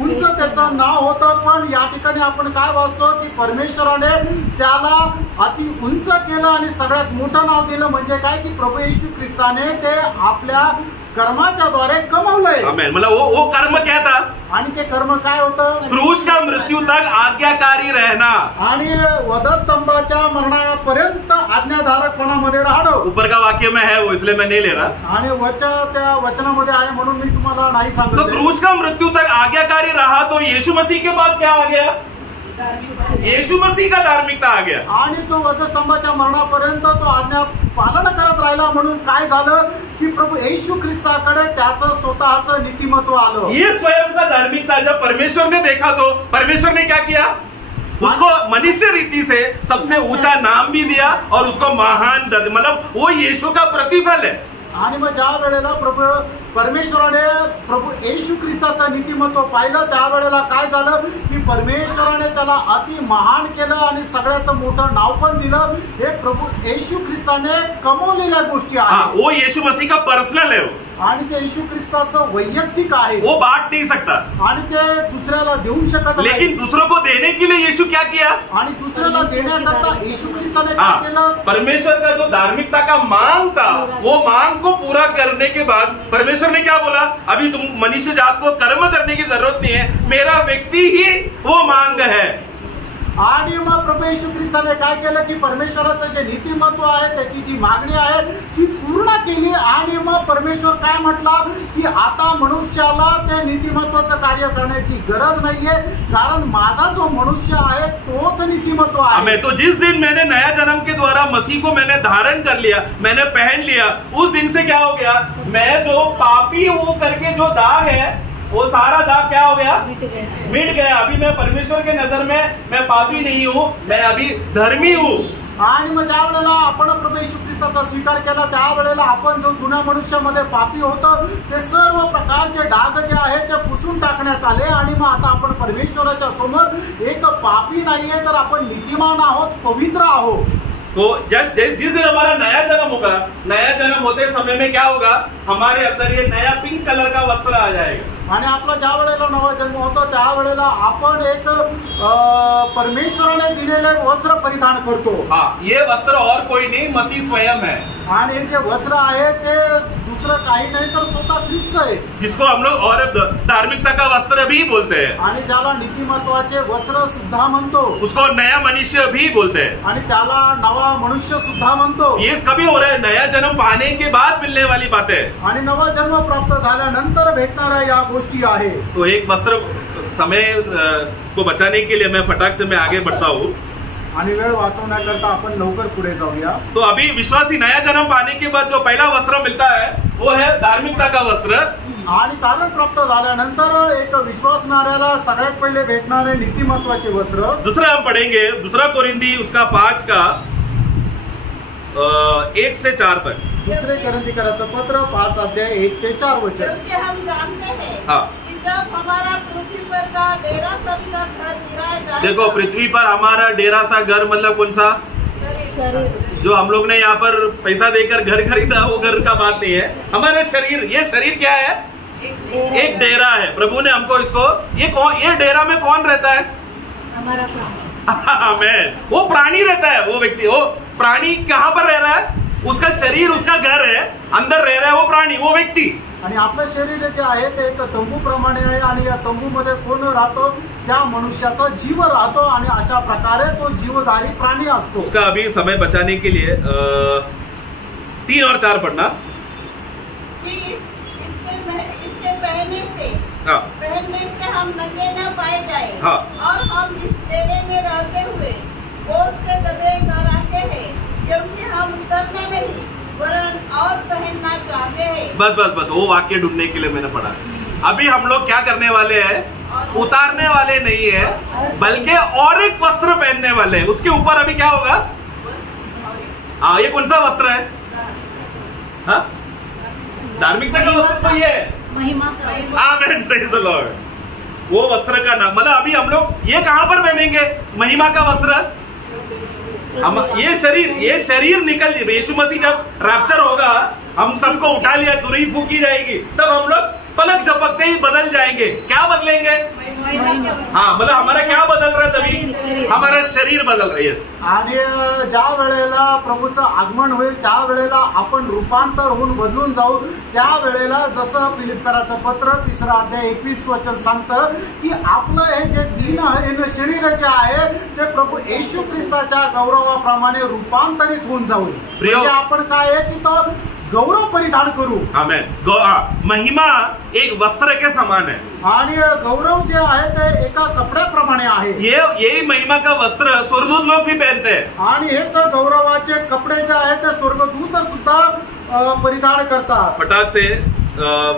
उंच त्याचं नाव होतं। पण या ठिकाणी आपण काय वाचतो की परमेश्वराने त्याला अति उंच केलं आणि सगळ्यात मोठं नाव दिलं। म्हणजे काय की प्रभू येशू ख्रिस्ताने ते आपल्या कर्माच्या द्वारे कमवलंय। आमेन। मतलब वो कर्म क्या था? आणि ते कर्म काय होतं? क्रूस का मृत्यू तक आज्ञाकारी रहना आणि वधस्तंभाच्या मरणापर्यंत आज्ञाधारकपणामध्ये राहणं। ऊपर का वाक्य में है वो, इसलिए मैं नहीं ले रहा। आणि त्या वचनामध्ये आहे म्हणून मी तुम्हाला नाही सांगत। तो क्रूस का मृत्यू तक आज्ञाकारी रहा तो यीशु मसीह के पास क्या आ गया? यीशु मसीह का धार्मिकता आ गया। आणि तो वधस्तंभाच्या मरणापर्यंत तो आज्ञा पालन करत राहिला म्हणून काय झालं की प्रभू येशू ख्रिस्ताकडे त्याचं स्वतःचं नीतिमत्व आलं। ये स्वयं का धार्मिकता जब परमेश्वर ने देखा तो परमेश्वर ने क्या किया? उसको मनुष्य रीति से सबसे ऊंचा नाम भी दिया और उसको महान, मतलब वो यीशु का प्रतिफल है। आणि मग ज्या वेळेला परमेश्वराने प्रभू येशू ख्रिस्ताचं नीतिमत्व पाहिलं, त्यावेळेला काय झालं की परमेश्वराने त्याला अति महान केलं आणि सगळ्यात मोठं नाव पण दिलं. हे प्रभू येशू ख्रिस्ताने कमवलेल्या गोष्टी आहेत. वो यीशु मसीह का पर्सनल है, आणि ते येशू ख्रिस्ताचं वैयक्तिक आहे. वो बांट नहीं सकता, आणि ते दुसऱ्याला देऊ शकत नाही. लेकिन दूसरों को देने के लिए यीशु क्या किया? आणि दुसऱ्याला देण्याकरता येशू ख्रिस्ताने काय केलं? परमेश्वर का जो धार्मिकता का मांग था, वो मांग को पूरा करने के बाद परमेश्वर ने क्या बोला? अभी तुम मनुष्य जात को कर्म करने की जरूरत नहीं है, मेरा व्यक्ति ही वो मांग है. आणि मग प्रभू येशू ख्रिस्ताने काय केलं की परमेश्वराचं जे नीतिमत्व आहे, त्याची जी मागणी आहे ती पूर्ण केली. आणि मग परमेश्वर काय म्हटला की आता मनुष्याला त्या नीतिमत्वाचं कार्य करण्याची गरज नाहीये, कारण माझा जो मनुष्य आहे तोच नीतिमत्व आहे. तो जिस दिन मैंने नया जन्म के द्वारा मसीह को मैंने धारण कर लिया, मैंने पहन लिया, उस दिन से क्या हो गया? मैं जो पापी वो करके जो दाग है, वो सारा दाग क्या हो गया? मिट गया. अभी मैं परमेश्वर के नजर में मैं पापी नहीं हूँ, मैं अभी धर्मी हूँ. आणि मग ज्या वेळेला आपण प्रभू येशू ख्रिस्ताचा स्वीकार केला, त्यावेळेला आपण जो जुन्या मनुष्यामध्ये पापी होतं ते सर्व प्रकारचे डाग जे आहेत ते पुसून टाकण्यात आले. आणि मग आता आपण परमेश्वराच्या समोर एक पापी नाहीये, तर आपण नीतिमान आहोत, पवित्र आहोत. तो जिस दिन हमारा नया जन्म होगा, नया जन्म होते समय में क्या होगा? हमारे अंदर ये नया पिंक कलर का वस्त्र आ जाएगा. आणि आपला ज्या वेळेला नवा जन्म होतो त्यावेळेला आपण एक परमेश्वराने दिलेले वस्त्र परिधान करतो. ये वस्त्र और कोई नहीं, मसीह स्वयं है. आणि हे जे वस्त्र आहे ते दुसरं काही नाही तर स्वतः ख्रिस्त आहे, जिसको हम लोग और धार्मिकता का वस्त्र भी बोलते हैं. आणि ज्याला नीतिमत्वाचे वस्त्र सुद्धा म्हणतो, उसको नया मनुष्य भी बोलते हैं. आणि त्याला नवा मनुष्य सुद्धा म्हणतो. ये कभी हो रहा है? नया जन्म पाने के बाद मिलने वाली बातें. आणि नवा जन्म प्राप्त झाल्यानंतर भेटणाऱ्या या गोष्टी आहे. तो एक वस्त्र, समय को बचाने के लिए मैं फटाक से मैं आगे बढ़ता हूँ आणि वेळ वाचवण्याकरता आपण लवकर पुढे जाऊया. तो अभी विश्वासी नया जन्म पाने के बाद जो पहला वस्त्र मिलता है वो है धार्मिकता का वस्त्र. आणि तारण प्राप्त झाल्यानंतर एक विश्वासणाऱ्याला सगळ्यात पहिले भेटणारे नीतिमत्वाचे वस्त्र. दूसरा हम पढ़ेंगे 2 कोरिन्थी उसका 5 का 1 से 4 तक. दुसरे कोरिन्थीकराचं पत्र 5 अध्याय 1 ते 4 वचन. क्योंकि हम जानते हैं हाँ. कि जब हमारा पृथ्वी पर का डेरा सभी का घर गिराया जाएगा. देखो, पृथ्वी पर हमारा डेरा सा घर मतलब कौन सा? जो हम लोग ने यहाँ पर पैसा देकर घर खरीदा, वो घर का बात नहीं है. हमारे शरीर, ये शरीर क्या है? एक डेरा है. प्रभु ने हमको इसको, ये डेरा में कौन रहता है? हमारा आमेन. वो प्राणी रहता है, वो व्यक्ति, वो प्राणी कहाँ पर रह रहा है? उसका शरीर उसका घर है, अंदर रह रहा है वो प्राणी, वो व्यक्ती. आणि आपलं शरीर जे आहे ते एक तंबू प्रमाणे आहे. आणि या तंबूमध्ये कोण राहतो? त्या मनुष्याचा जीव राहतो. आणि अशा प्रकारे तो जीवधारी प्राणी असतो. उसका अभी समय बचाने के लिए 3 और 4 पढ़ना. इसके पहनने से हम नंगे न पाए जाए. हाँ. और हम जिस डेरे में रहते हुए बोझ से दबे कर आते हैं, क्योंकि हम उतरने में ही वरन और पहनना चाहते हैं. बस वो वाक्य ढूंढने के लिए मैंने पढ़ा. अभी हम लोग क्या करने वाले हैं? उतारने वाले नहीं है, बल्कि और एक वस्त्र पहनने वाले हैं. उसके ऊपर अभी क्या होगा? हाँ, ये कौन सा वस्त्र है? हाँ, धार्मिकता का वस्त्र तो ये है, महिमा का. आमेन, प्रेज़ द लॉर्ड. वो वस्त्र का नाम, मतलब अभी हम लोग ये कहाँ पर पहनेंगे? महिमा का वस्त्र. हम ये शरीर निकल, यीशु मसीह जब रैप्चर होगा, हम सबको उठा लिया, तुरही फूकी जाएगी, तब हम लोग पलक झपकते ही बदल जाएंगे. क्या बदलेंगे? हाँ, मतलब हमारा क्या बदल रहा है? तभी हमारा शरीर बदल रहा है. आणि ज्या वेळेला प्रभूचं आगमन होईल त्यावेळेला आपण रूपांतर होऊन बदलून जाऊ. त्यावेळेला जसं फिलिप्पीकराचं पत्र 3 अध्याय 21 वचन सांगतं की आपलं हे जे दीनहीन शरीर जे आहे ते प्रभू येशू ख्रिस्ताच्या गौरवाप्रमाणे रूपांतरित होऊन जाऊ. म्हणजे आपण काय आहे की तो गौरव परिधान करू. आमेन. महिमा एक वस्त्र के समान है. आणि गौरव जे आहे ते एका कपड्याप्रमाणे आहे. यही महिमा का वस्त्र स्वर्गदूत लोग भी पहनते हैं. आणि हेच गौरवाचे कपडे जे आहेत ते स्वर्गदूत सुद्धा परिधान करतात. फटाक से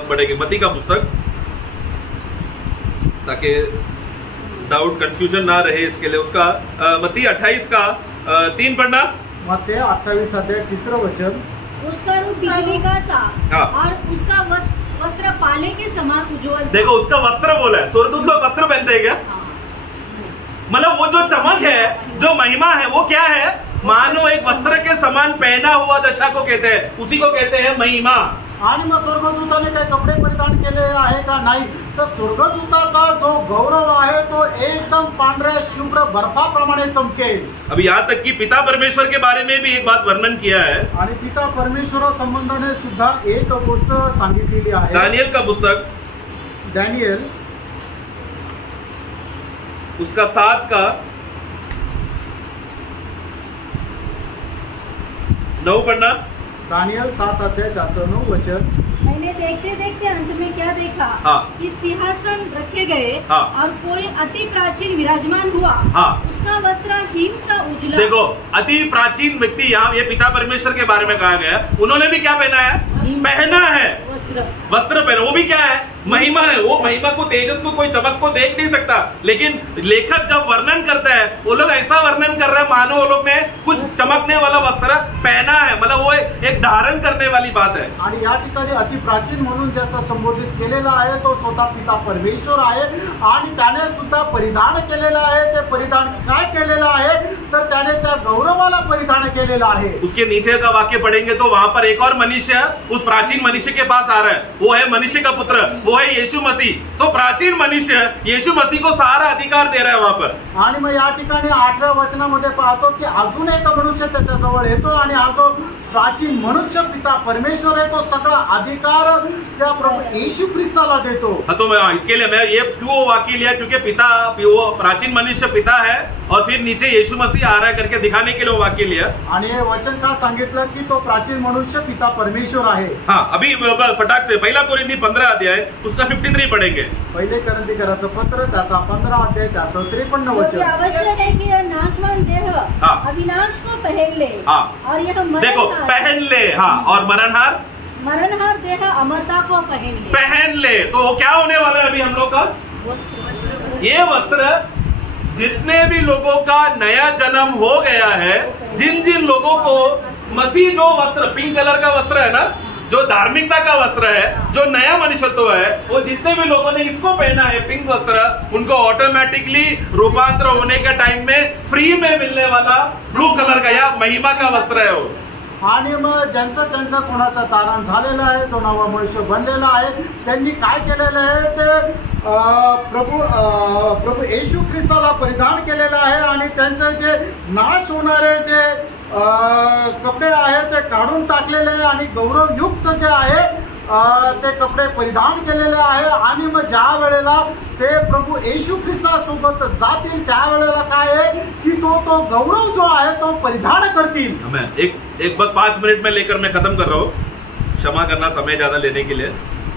पढ़ेंगे मत्ती का पुस्तक, ताकि डाउट कंफ्यूजन ना रहे इसके लिए. उसका मत्ती 28 का 3 पढ़ना. मत्ती 28 अध्याय 3 वचन. उसका रूप बिजली का सा और उसका वस्त्र पाले के समान उज्ज्वल। देखो उसका वस्त्र बोला है, स्वर्गदूत लोग वस्त्र पहनते हैं क्या? मतलब वो जो चमक है, जो महिमा है, वो क्या है? मानो एक वस्त्र के समान पहना हुआ दशा को कहते हैं, उसी को कहते हैं महिमा। आणि मग स्वर्गदूताने काही कपडे परिधान केले आहे का? नाही. तर स्वर्गदूताचा जो गौरव आहे तो एकदम पांढऱ्या शुभ्र बर्फाप्रमाणे चमकेल। अब यहाँ तक कि पिता परमेश्वर के बारे में भी एक बात वर्णन किया है, आणि पिता परमेश्वर संबंधाने सुद्धा एक गोष्ट सांगितलेली आहे। दानियल का पुस्तक, दानियल उसका 7 का 9 पढ़ना। दानियल 7 अध्याय त्याचं 9 वचन। मैंने देखते देखते अंत में क्या देखा कि सिंहासन रखे गए और कोई अति प्राचीन विराजमान हुआ। उसका वस्त्र हिम सा उजला। देखो अति प्राचीन व्यक्ति, यहाँ ये पिता परमेश्वर के बारे में कहा गया, उन्होंने भी क्या पहना है? पहना है वस्त्र पहना। वो भी क्या है? महिमा है। वो महिमा को, तेजस को, कोई चमक को देख नहीं सकता, लेकिन लेखक जब वर्णन करता है वो लोग ऐसा वर्णन कर रहे हैं मानो वो लोग ने कुछ चमकने वाला वस्त्र पहना है, मतलब वो एक धारण करने वाली बात है। आणि या ठिकाणी अति प्राचीन म्हणून ज्याचा संबोधित केलेला आहे तो स्वतः पिता परमेश्वर आहे आणि त्याने सुद्धा परिधान केलेलं आहे। ते परिधान काय केलेलं आहे? तर त्याने त्या गौरवाला परिधान केलेलं आहे। उसके नीचे का वाक्य पढ़ेंगे तो वहां पर एक और मनुष्य उस प्राचीन मनुष्य के पास आ रहा है, वो है मनुष्य का पुत्र, वो है यीशु मसीह। तो प्राचीन मनुष्य यीशु मसीह को सारा अधिकार दे रहा है वहां पर। आणि मग या ठिकाणी 8व्या वचनामध्ये पाहतो की अजून एक मनुष्य त्याच्याजवळ येतो आणि हा जो प्राचीन मनुष्य पिता परमेश्वर है तो सगळा अधिकार त्या प्रभु यीशु ख्रिस्ताला देतो। तो मैं इसके लिए मैं ये क्यों वाक्य लिया, क्योंकि पिता, वो प्राचीन मनुष्य पिता है और फिर नीचे यीशु मसीह आ रहा है करके दिखाने के लिए वाक्य लिया। आणि हे वचन का सांगितलं की तो प्राचीन मनुष्य पिता परमेश्वर आहे। हाँ, अभी फटाक से 1 कोरिन्थी 15 अध्याय उसका 53 पढ़ेंगे। पहिले कोरिन्थीकराचं पत्र त्याचा 15 अध्याय त्याचं 53 वचन। आवश्यक है कि यह नाशवान देह अविनाश को पहन ले और यह देखो पहन ले, हाँ, और मरणहार देह अमरता को पहन ले। तो क्या होने वाला है अभी हम लोग का? ये वस्त्र जितने भी लोगों का नया जन्म हो गया है, जिन जिन लोगों को मसीह जो वस्त्र, पिंक कलर का वस्त्र है ना, जो धार्मिकता का वस्त्र है, जो नया मनुष्यत्व है, वो जितने भी लोगों ने इसको पहना है पिंक वस्त्र, उनको ऑटोमेटिकली रूपांतर होने के टाइम में फ्री में मिलने वाला ब्लू कलर का या महिमा का वस्त्र है वो। आणि मग ज्यांचं कोणाचं तारण झालेलं आहे, जो नवा मनुष्य बनलेला आहे, त्यांनी काय केलेलं आहे ते प्रभू येशू ख्रिस्ताला परिधान केलेलं आहे आणि त्यांचे जे नाश होणारे जे कपडे आहेत ते काढून टाकलेले आहे आणि गौरवयुक्त जे आहे ते कपडे परिधान केलेले आहे। आणि मग ज्या वेळेला ते प्रभू येशू ख्रिस्तासोबत जातील त्यावेळेला काय आहे की तो गौरव जो आहे तो परिधान करतील। मैं एक बस 5 मिनट में लेकर मैं खत्म कर रहा हूँ, क्षमा करना समय ज्यादा लेने के लिए।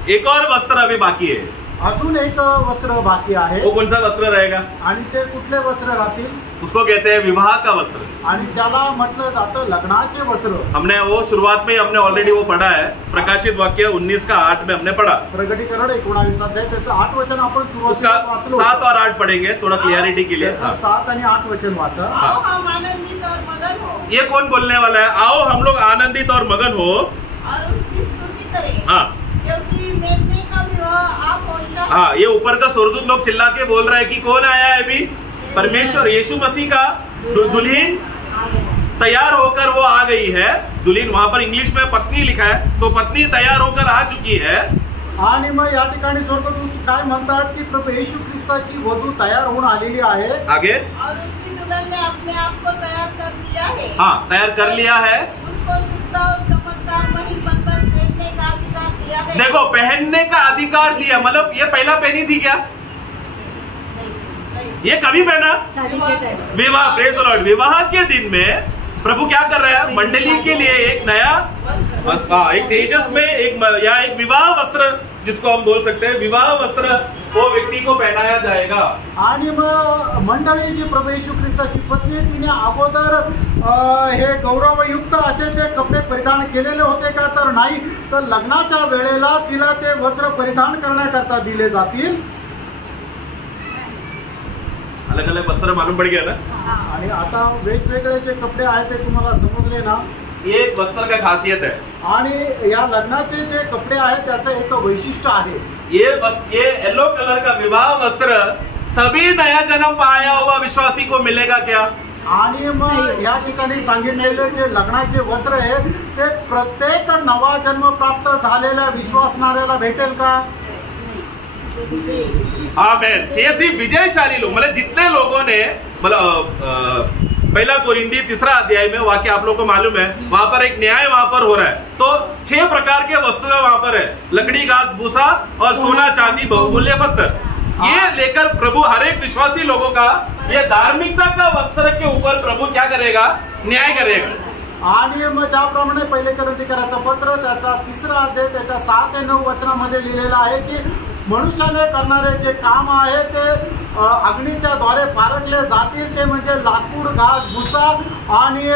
एक और वस्त्र अभी बाकी है, अजून एक वस्त्र बाकी आहे। वो कौन सा वस्त्र रहेगा? आणि ते कुठले वस्त्र राहतील? उसको कहते हैं विवाह का वस्त्र, आणि त्याला म्हटलं जातं लग्नाचे वस्त्र। हमने वो शुरुआत में हमने ऑलरेडी वो पढ़ा है, प्रकाशित वाक्य 19 का 8 में हमने पढ़ा। प्रकटीकरण 19 अध्याय त्याचं 8 वचन आपण उसका 7 और 8 पढ़ेंगे थोड़ा क्लियरिटी के लिए। 7 आणि 8 वचन वाचा। आओ हम आनंदित और मगन हो। ये कौन बोलने वाला है? आओ हम लोग आनंदित और मगन हो और उसकी स्तुति करें। हाँ, क्योंकि मेमने का विवाह आप पहुंचा। हाँ, ये ऊपर का स्वर्गदूत लोग चिल्ला के बोल रहा है कि कौन आया है अभी? परमेश्वर, यीशु मसीह का दुल्हन तैयार होकर वो आ गई है। दुल्हन वहां पर इंग्लिश में पत्नी लिखा है, तो पत्नी तैयार होकर आ चुकी है। आणि मग या ठिकाणी स्वर्गदूत काय म्हणतात की प्रभू येशू ख्रिस्ताची वधू तयार होऊन आलेली आहे। आगे, और उसकी दुल्हन ने अपने आप को तैयार कर लिया है। हाँ, तैयार कर लिया है। उसको शुद्ध और चमकदार महिमतमय पहनने का अधिकार दिया है। देखो, पहनने का अधिकार दिया, मतलब ये पहला पहनी थी क्या? ये कभी पहना? विवाह, प्रेज द लॉर्ड। विवाह के दिन में प्रभु क्या कर रहा है? मंडली के लिए एक नया वस्त्र, एक तेजस में एक विवाह वस्त्र, जिसको हम बोल सकते हैं विवाह वस्त्र, वो व्यक्ति को पहनाया जाएगा। आणि मग मंडळी जी प्रभू येशू ख्रिस्ताची पत्नी, तिने अगोदर हे गौरवयुक्त असे ते कपडे परिधान केलेले होते का? तर नाही, तर लग्नाच्या वेळेला तिला ते वस्त्र परिधान करण्याकरता दिले जातील। अलग अलग वस्त्र मालूम पड़ गया ना। आणि आता वेगवेगळे जे कपडे आहेत ते तुम्हाला समजले ना। ये वस्त्र का खासियत है। आणि या लग्नाचे जे कपडे आहेत त्याचं एक वैशिष्ट्य आहे। ये येलो कलर का विवाह वस्त्र सभी नया जन्म पाया हुआ विश्वासी को मिलेगा क्या? आणि मग या ठिकाणी सांगितलेले जे लग्नाचे वस्त्र आहे ते प्रत्येक नवा जन्म प्राप्त झालेल्या विश्वासणाऱ्याला भेटेल का? आमेन। ऐसे विजयशाली लोग, मतलब जितने लोगों ने, मतलब पहला कोरिंथी 3 अध्याय में वाक्य आप लोग को मालूम है, वहां पर एक न्याय वहां पर हो रहा है। तो 6 प्रकार के वस्तुएं वहां पर है, लकड़ी, घास, भूसा और सोना, चांदी, बहुमूल्य पत्थर। ये लेकर प्रभु हर एक विश्वासी लोगों का ये धार्मिकता का वस्त्र के ऊपर प्रभु क्या करेगा? न्याय करेगा। आणि मग ज्याप्रमाणे पहिले कोरिंथीकराचं पत्र त्याचा 3 अध्याय त्याच्या 7 ते 9 वचनामध्ये लिहिलेलं आहे की मनुष्याने करणारे जे काम आहे ते अग्नीच्या द्वारे पारखले जातील, ते म्हणजे लाकूड, घास, भुसा आणि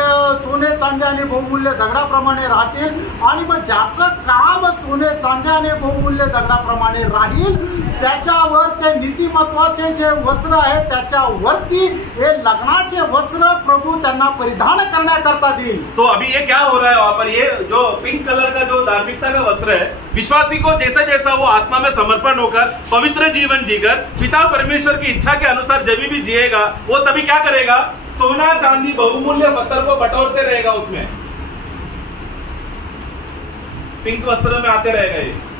सोने, चांदी आणि बहुमूल्य दगडाप्रमाणे राहतील। आणि मग ज्याचं काम सोने, चांदी आणि बहुमूल्य दगडाप्रमाणे राहील त्याच्यावर ते नीतिमत्वाचे जे वस्त्र आहे त्याच्यावरती हे लग्नाचे वस्त्र प्रभु त्यांना परिधान करण्याकरता देईल। तो अभी ये क्या हो रहा है वहां पर? ये जो पिंक कलर का जो धार्मिकता का वस्त्र है, विश्वासी को जैसा जैसा वो आत्मा में समर्पण होकर पवित्र जीवन जीकर पिता परमेश्वर की इच्छा के अनुसार जब भी जिएगा, वो तभी क्या करेगा? सोना, चांदी, बहुमूल्य पत्थर को बटोरते रहेगा, उसमें पिंक वस्त्र में आते रहेगा ये।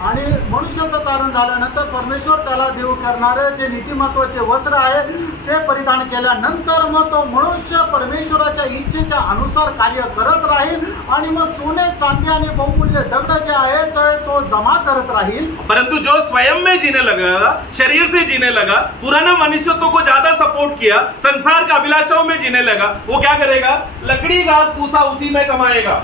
आणि मनुष्याचं तारण झाल्यानंतर परमेश्वर त्याला देऊ करणारे जे नीतिमत्वाचे वस्त्र आहे ते परिधान केल्यानंतर मग तो मनुष्य परमेश्वराच्या इच्छेच्या अनुसार कार्य करत राहील आणि मग सोने, चांदी आणि बहुमूल्य दगड जे आहे तो जमा करत राहील। परंतु जो स्वयं में जीने लगा, शरीर से जीने लगा, पुराना मनुष्यत्व को ज्यादा सपोर्ट किया, संसार का अभिलाषाओं में जीने लगा, वो क्या करेगा? लकड़ी, घास, भूसा उसी में कमाएगा।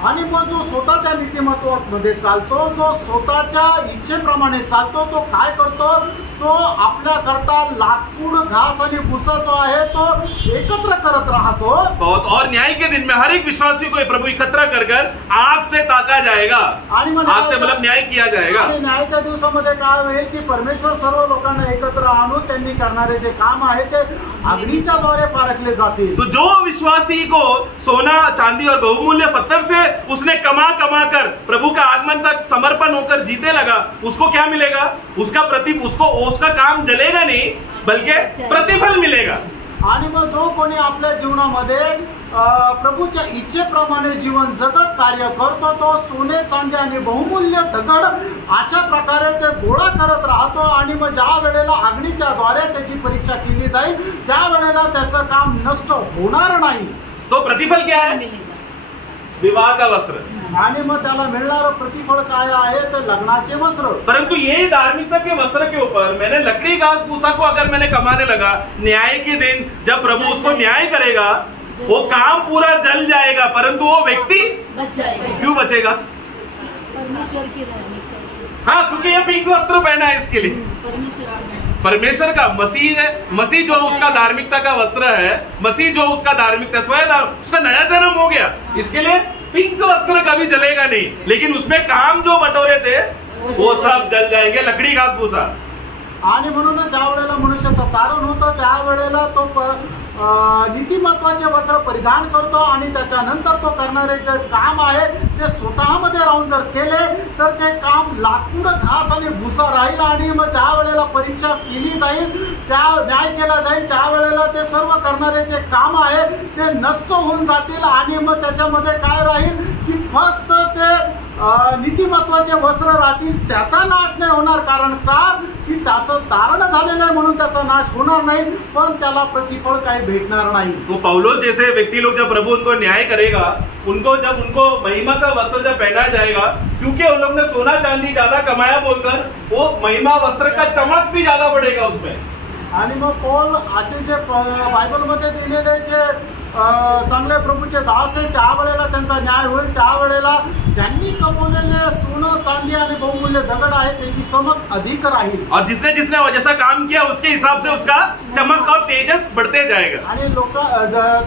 आणि मग जो स्वतःच्या नीतिमत्वामध्ये चालतो, जो स्वतःच्या इच्छेप्रमाणे चालतो, तो काय करतो? तो आपल्याकरता लाकूड, घास आणि भुसा जो आहे तो एकत्र करत राहतो। बहुत और न्याय के दिन में हर एक विश्वासी को प्रभु एकत्र कर आग से ताका जाएगा, आणि आग से मतलब न्याय किया जाएगा। आणि न्यायाच्या दिवसामध्ये काय होईल की परमेश्वर सर्व लोकांना एकत्र आणून त्यांनी करणारे जे काम आहे ते अग्नीच्या द्वारे पारखले जातील। तो जो विश्वासी को सोना, चांदी और बहुमूल्य पत्थर से उसने कमा कर प्रभु का आगमन तक समर्पण होकर जीते लगा, उसको क्या मिलेगा? उसका काम जलेगा नहीं, बल्कि प्रतिफल मिलेगा। आणि मग जो कोणी आपल्या जीवनामध्ये प्रभूच्या इच्छेप्रमाणे जीवन जगत कार्य करतो, तो सोने, चांदी आणि बहुमूल्य दगड अशा प्रकारे ते गोळा करत राहतो। आणि मग ज्या वेळेला अग्नीच्या द्वारे त्याची परीक्षा केली जाईल त्यावेळेला त्याचं काम नष्ट होणार नाही। तो प्रतिफल क्या है? विवाह का वस्त्र। आणि मग त्याला मिळणारं प्रतिफळ काय आहे? तर लग्नाचे वस्त्र। परंतु यही धार्मिकता के वस्त्र के ऊपर मैंने लकड़ी, घास, भूसा को अगर मैंने कमाने लगा, न्याय के दिन जब प्रभु उसको न्याय करेगा वो काम पूरा जल जाएगा, परंतु वो व्यक्ति बच जाएगा। क्यों बचेगा? परमेश्वर की धार्मिकता। हाँ, क्योंकि ये पिंक वस्त्र पहना है इसके लिए। परमेश्वर का मसीह जो उसका धार्मिकता का वस्त्र है, मसीह जो उसका धार्मिकता स्वयं उसका नया जन्म हो गया, इसके लिए पिंक वस्त्र कभी जलेगा नहीं, लेकिन उसमें काम जो बटोरे थे वो सब जल जाएंगे, लकड़ी, घास, भूसा। आणि म्हणून ज्या वेळेला मनुष्याचं तारण होतं त्यावेळेला तो नीतिमत्वाचे वस्त्र परिधान करतो आणि त्याच्यानंतर तो करणारे जे काम आहे ते स्वतःमध्ये राहून जर केले तर ते काम लाकूड, घास आणि भुसा राहील। आणि मग ज्या वेळेला परीक्षा केली जाईल, त्या न्याय केला जाईल, त्यावेळेला ते सर्व करणारे जे काम आहे ते नष्ट होऊन जातील। आणि मग त्याच्यामध्ये काय राहील की फक्त ते नीतिमत्वाचे वस्त्र राहतील, त्याचा नाश नाही होणार। कारण का? की त्याचं तारण झालेलं आहे म्हणून त्याचा नाश होणार नाही, पण त्याला प्रतिफळ काही भेटणार नाही। तो पौलुस जैसे व्यक्ति लोग जब प्रभु उनको न्याय करेगा, जब उनको महिमा का वस्त्र जब पहना जाएगा, क्योंकि उन लोग ने सोना चांदी ज्यादा कमाया बोलकर वो महिमा वस्त्र का चमक भी ज्यादा बढ़ेगा उसमें। आणि मग पौल असे जे बायबलमध्ये दिलेले जे चांगले प्रभूचे दास आहे त्या वेळेला त्यांचा न्याय होईल, त्यावेळेला त्यांनी कमवलेले सोनं, चांदी आणि बहुमूल्य दगड आहे त्याची चमक अधिक राहील। और जिसने जैसा काम किया उसके हिसाब से उसका चमक और तेजस बढ़ते जाएगा। आणि लोक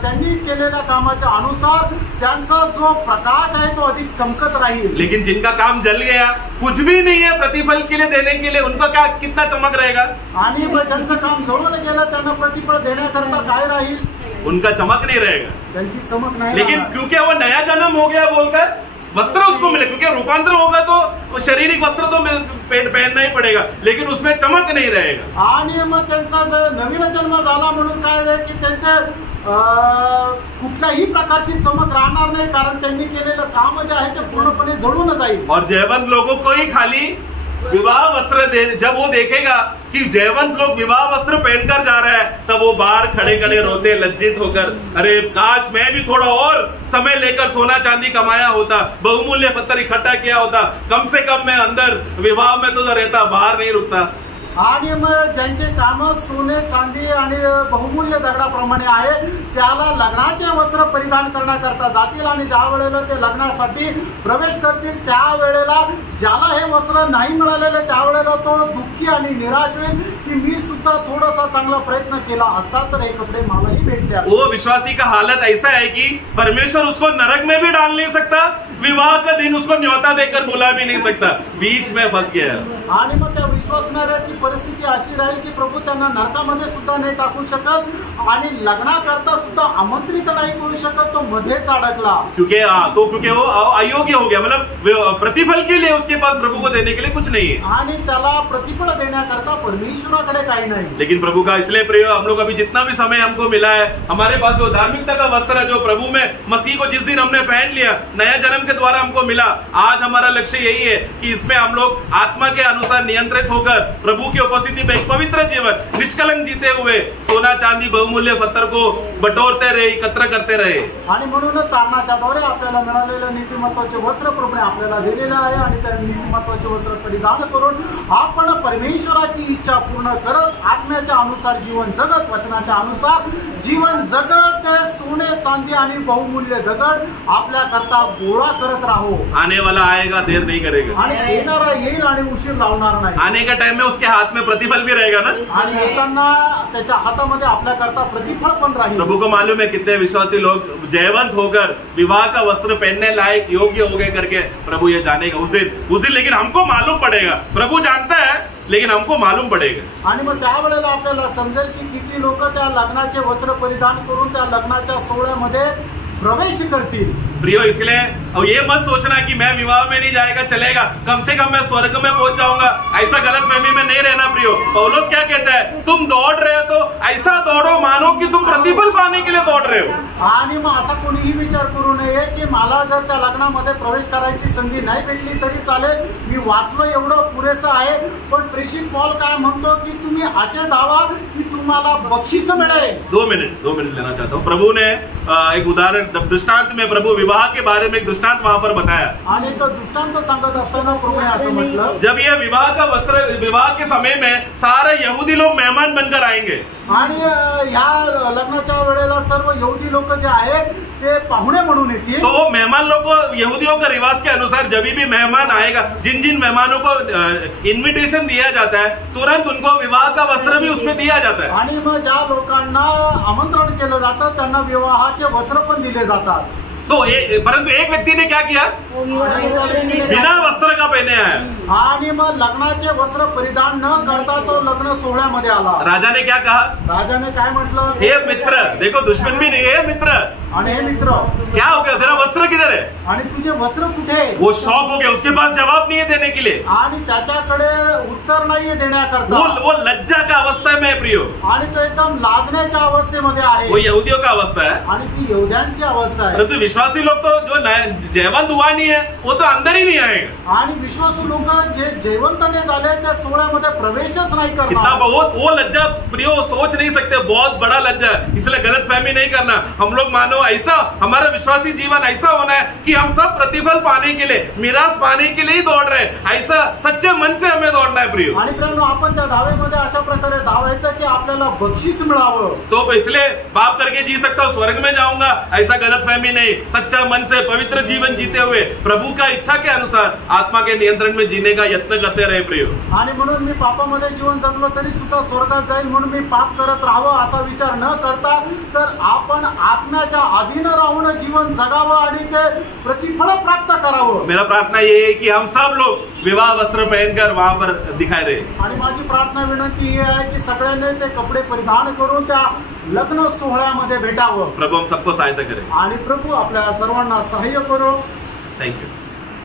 त्यांनी केलेल्या कामाच्या अनुसार त्यांचा जो प्रकाश आहे तो अधिक चमकत राहील। लेकिन जिनका काम जल गया, कुछ भी नहीं है प्रतिफल के लिए देने के लिए, उनका क्या कितना चमक रहेगा? आणि मग ज्यांचं काम जळून गेलं त्यांना प्रतिफळ देण्याकरता काय राहील? उनका चमक नहीं रहेगा, त्यांची चमक नाही लेकिन राहणार। क्योंकि वो नया जन्म हो गया बोलकर वस्त्र उसको मिले, क्योंकि रूपांतर होगा तो शारीरिक वस्त्र तो पहनना ही पड़ेगा, लेकिन उसमें चमक नहीं रहेगा। आणि मग त्यांचा नवीन जन्म झाला म्हणून काय आहे की त्यांच्या कुठल्याही प्रकारची चमक राहणार नाही, कारण त्यांनी केलेलं काम जे आहे ते पूर्णपणे जळून जाईल। और जयवंत लोगों को ही खाली विवाह वस्त्र दे, जब वो देखेगा कि जयवंत लोग विवाह वस्त्र पहनकर जा रहे हैं, तब वो बाहर खड़े खड़े रोते लज्जित होकर, अरे काश मैं भी थोड़ा और समय लेकर सोना चांदी कमाया होता, बहुमूल्य पत्थर इकट्ठा किया होता, कम से कम मैं अंदर विवाह में तो रहता, बाहर नहीं रुकता। आणि मग ज्यांचे काम सोने चांदी आणि बहुमूल्य दगडाप्रमाणे आहे त्याला लग्नाचे वस्त्र परिधान करण्याकरता जातील, आणि ज्या वेळेला ते लग्नासाठी प्रवेश करतील त्यावेळेला ज्याला हे वस्त्र नाही मिळालेले त्यावेळेला तो दुःखी आणि निराश होईल की मी सुद्धा थोडासा चांगला प्रयत्न केला असता तर हे कपडे मलाही भेटले असते। वो विश्वासी का हालत ऐसा है कि परमेश्वर उसको नरक में भी डाल नहीं सकता, विवाह का दिन उसको न्योता देकर बुला भी नहीं सकता, बीच में फंस गया। आणि मग त्या विश्वासणाऱ्याची परिस्थिती अशी राहील की प्रभू त्यांना नरकामध्ये सुद्धा नाही टाकू शकत आणि लग्नाकरता सुद्धा आमंत्रित नाही करू शकत, तो मध्येच अडकला। क्योंकि वो अयोग्य हो गया, मतलब प्रतिफल के लिए उसके पास प्रभु को देने के लिए कुछ नहीं है, आणि त्याला प्रतिफल देण्याकरता परमेश्वराकडे काही नाही। लेकिन प्रभु का इसलिए प्रिय हम लोग अभी जितना भी समय हमको मिला है, हमारे पास जो धार्मिकता का वस्त्र है जो प्रभु में मसीह को जिस दिन हमने पहन लिया, नया जन्म के द्वारा हमको मिला, आज हमारा लक्ष्य यही है कि इसमें हम लोग आत्मा के अनुसार नियंत्रित होकर प्रभु की उपस्थिति में एक पवित्र जीवन निष्कलंक जीते हुए सोना चांदी बहुमूल्य पत्थर को बटोरते रहे, एकत्र करते रहे। आणि म्हणूनच तारणाच्या द्वारे आपल्याला मिळालेलं नीतिमत्वाचे वस्त्र प्रभूने आपल्याला दिलेले आहे, आणि त्या नीतिमत्वाचे वस्त्र परिधान करून आपण परमेश्वराची इच्छा पूर्ण करत आत्म्याच्या अनुसार जीवन जगत, वचनाच्या अनुसार जीवन जगत, ते सोने चांदी आणि बहुमूल्य दगड आपल्या करता गोळा करत राहू। आने वाला आएगा, देर नहीं करेगा, आणि येणारा येईल आणि उशीर लावणार नाही। आने के टाइम में उसके हाथ में प्रतिफल भी रहेगा ना, आणि येताना त्याच्या हातामध्ये आपल्या करता प्रतिफल पण राहील। प्रभु को मालूम है कितने विश्वासी लोग जयवंत होकर विवाह का वस्त्र पहनने लायक योग्य हो गए करके प्रभु ये जानेगा उस दिन, लेकिन हमको मालूम पड़ेगा, प्रभु जानता है लेकिन हमको मालूम पड़ेगा। आणि मग त्यावेळेला आपल्याला समजेल की किती लोक त्या लग्नाचे वस्त्र परिधान करून त्या लग्नाच्या सोहळ्यामध्ये प्रवेश करतील। प्रियो, इसलिए अब ये मत सोचना कि मैं विवाह में नहीं जाएगा चलेगा, कम से कम मैं स्वर्ग में पहुंच जाऊंगा, ऐसा गलत फहमी में नहीं रहना। प्रियो, पौलुस क्या कहता है, तुम दौड़ रहे हो तो ऐसा दौड़ो मानो कि तुम प्रतिफल पाने के लिए दौड़ रहे हो। आणि मग असा कोणीही विचार करू नये की मला जर त्या लग्नामध्ये प्रवेश करायची संधी नाही भेटली तरी चालेल, मी वाचलो एवढं पुरेसं आहे। पण प्रेषित पॉल काय म्हणतो की तुम्ही असे धावा की तुम्हाला बक्षीस मिळेल। 2 मिनट लेना चाहता हूँ। प्रभु ने एक उदाहरण दृष्टांत में प्रभु विवाह के बारे में एक दृष्टांत वहां पर बताया, आणि तो दृष्टांत सांगत असताना प्रभूने असं म्हटलं, जब ये विवाह का वस्त्र विवाह के समय में सारे यहूदी लोग मेहमान बनकर आएंगे, आणि ह्या लग्नाच्या वेळेला सर्व यहूदी लोक जे आहेत ते पाहुणे म्हणून येतील। तो मेहमान लोग को यहूदियों के रिवाज के अनुसार जब भी मेहमान आएगा, जिन जिन मेहमानों को इन्विटेशन दिया जाता है तुरंत उनको विवाह का वस्त्र भी उसमें दिया जाता है। आणि मग ज्या लोकांना आमंत्रण केलं जातं त्यांना विवाहाचे वस्त्र पण दिले जातात। तो परंतु एक व्यक्ति ने क्या किया, बिना वस्त्र का पहने आया, आणि मग लग्नाचे वस्त्र परिधान न करता तो लग्न सोहळ्यामध्ये आला। राजा ने क्या कहा, राजाने काय म्हटलं, हे मित्र, देखो दुश्मन भी नहीं है मित्र, आणि हे मित्र क्या हो गया, तेरा वस्त्र किधर है, आणि तुझे वस्त्र कुठे? वो शॉक हो गया, उसके पास जवाब नहीं है देने के लिए, आणि त्याच्याकडे उत्तर नाहीये देण्याकरता। वो लज्जा का अवस्था में है प्रियो, आणि तो एकदम लाजण्याच्या अवस्थेमध्ये आहे। वो यहूदियों का अवस्था है, आणि ती यहूद्यांची अवस्था आहे। परंतु विश्वासी लोग तो जो जयवंत हुआ नहीं है वो तो अंदर ही नहीं आएगा। आणि विश्वासू लोक जे जयवंतने झाले त्या सोहळ्यामध्ये प्रवेशच नाही इतना करणार। बहुत वो लज्जा प्रियो सोच नहीं सकते, बहुत बड़ा लज्जा है, इसलिए गलत फहमी नहीं करना। हम लोग मानो ऐसा हमारा विश्वासी जीवन ऐसा होना है कि हम सब प्रतिफल पाने के लिए, मिरास पाने के लिए ही दौड़ रहे हैं, ऐसा सच्चे मन से हमें दौड़ना है प्रियो. आणि प्रियो आपण त्या धावेमध्ये अशा प्रकारे धावायचं की आपल्याला बक्षीस मिळावं. तो इसलिए पाप करके जी सकता हूँ, स्वर्ग में जाऊंगा, ऐसा गलतफहमी नहीं. सच्चा मन से पवित्र जीवन जीते हुए प्रभु का इच्छा के अनुसार आत्मा के नियंत्रण में जीने का यत्न करते रहे प्रियो. आणि म्हणून मी पापामध्ये जीवन जगलो तरी सुद्धा स्वर्गात जाईल म्हणून मी पाप करत राहावं असा विचार न करता तर आपण आत्म्याच्या अधीन राहून जीवन जगावं आणि ते प्रतिफळ प्राप्त करावं. मेरा प्रार्थना ये है कि हम सब लोग विवाह वस्त्र पहनकर वहां पर दिखाई रहे. आणि माझी प्रार्थना विनंती ही आहे की सगळ्यांनी ते कपडे परिधान करून त्या लग्न सोहळ्यामध्ये भेटावं. प्रभु हम सबको सहायता करें. आणि प्रभू आपल्या सर्वांना सहाय्य करो. थँक्यू.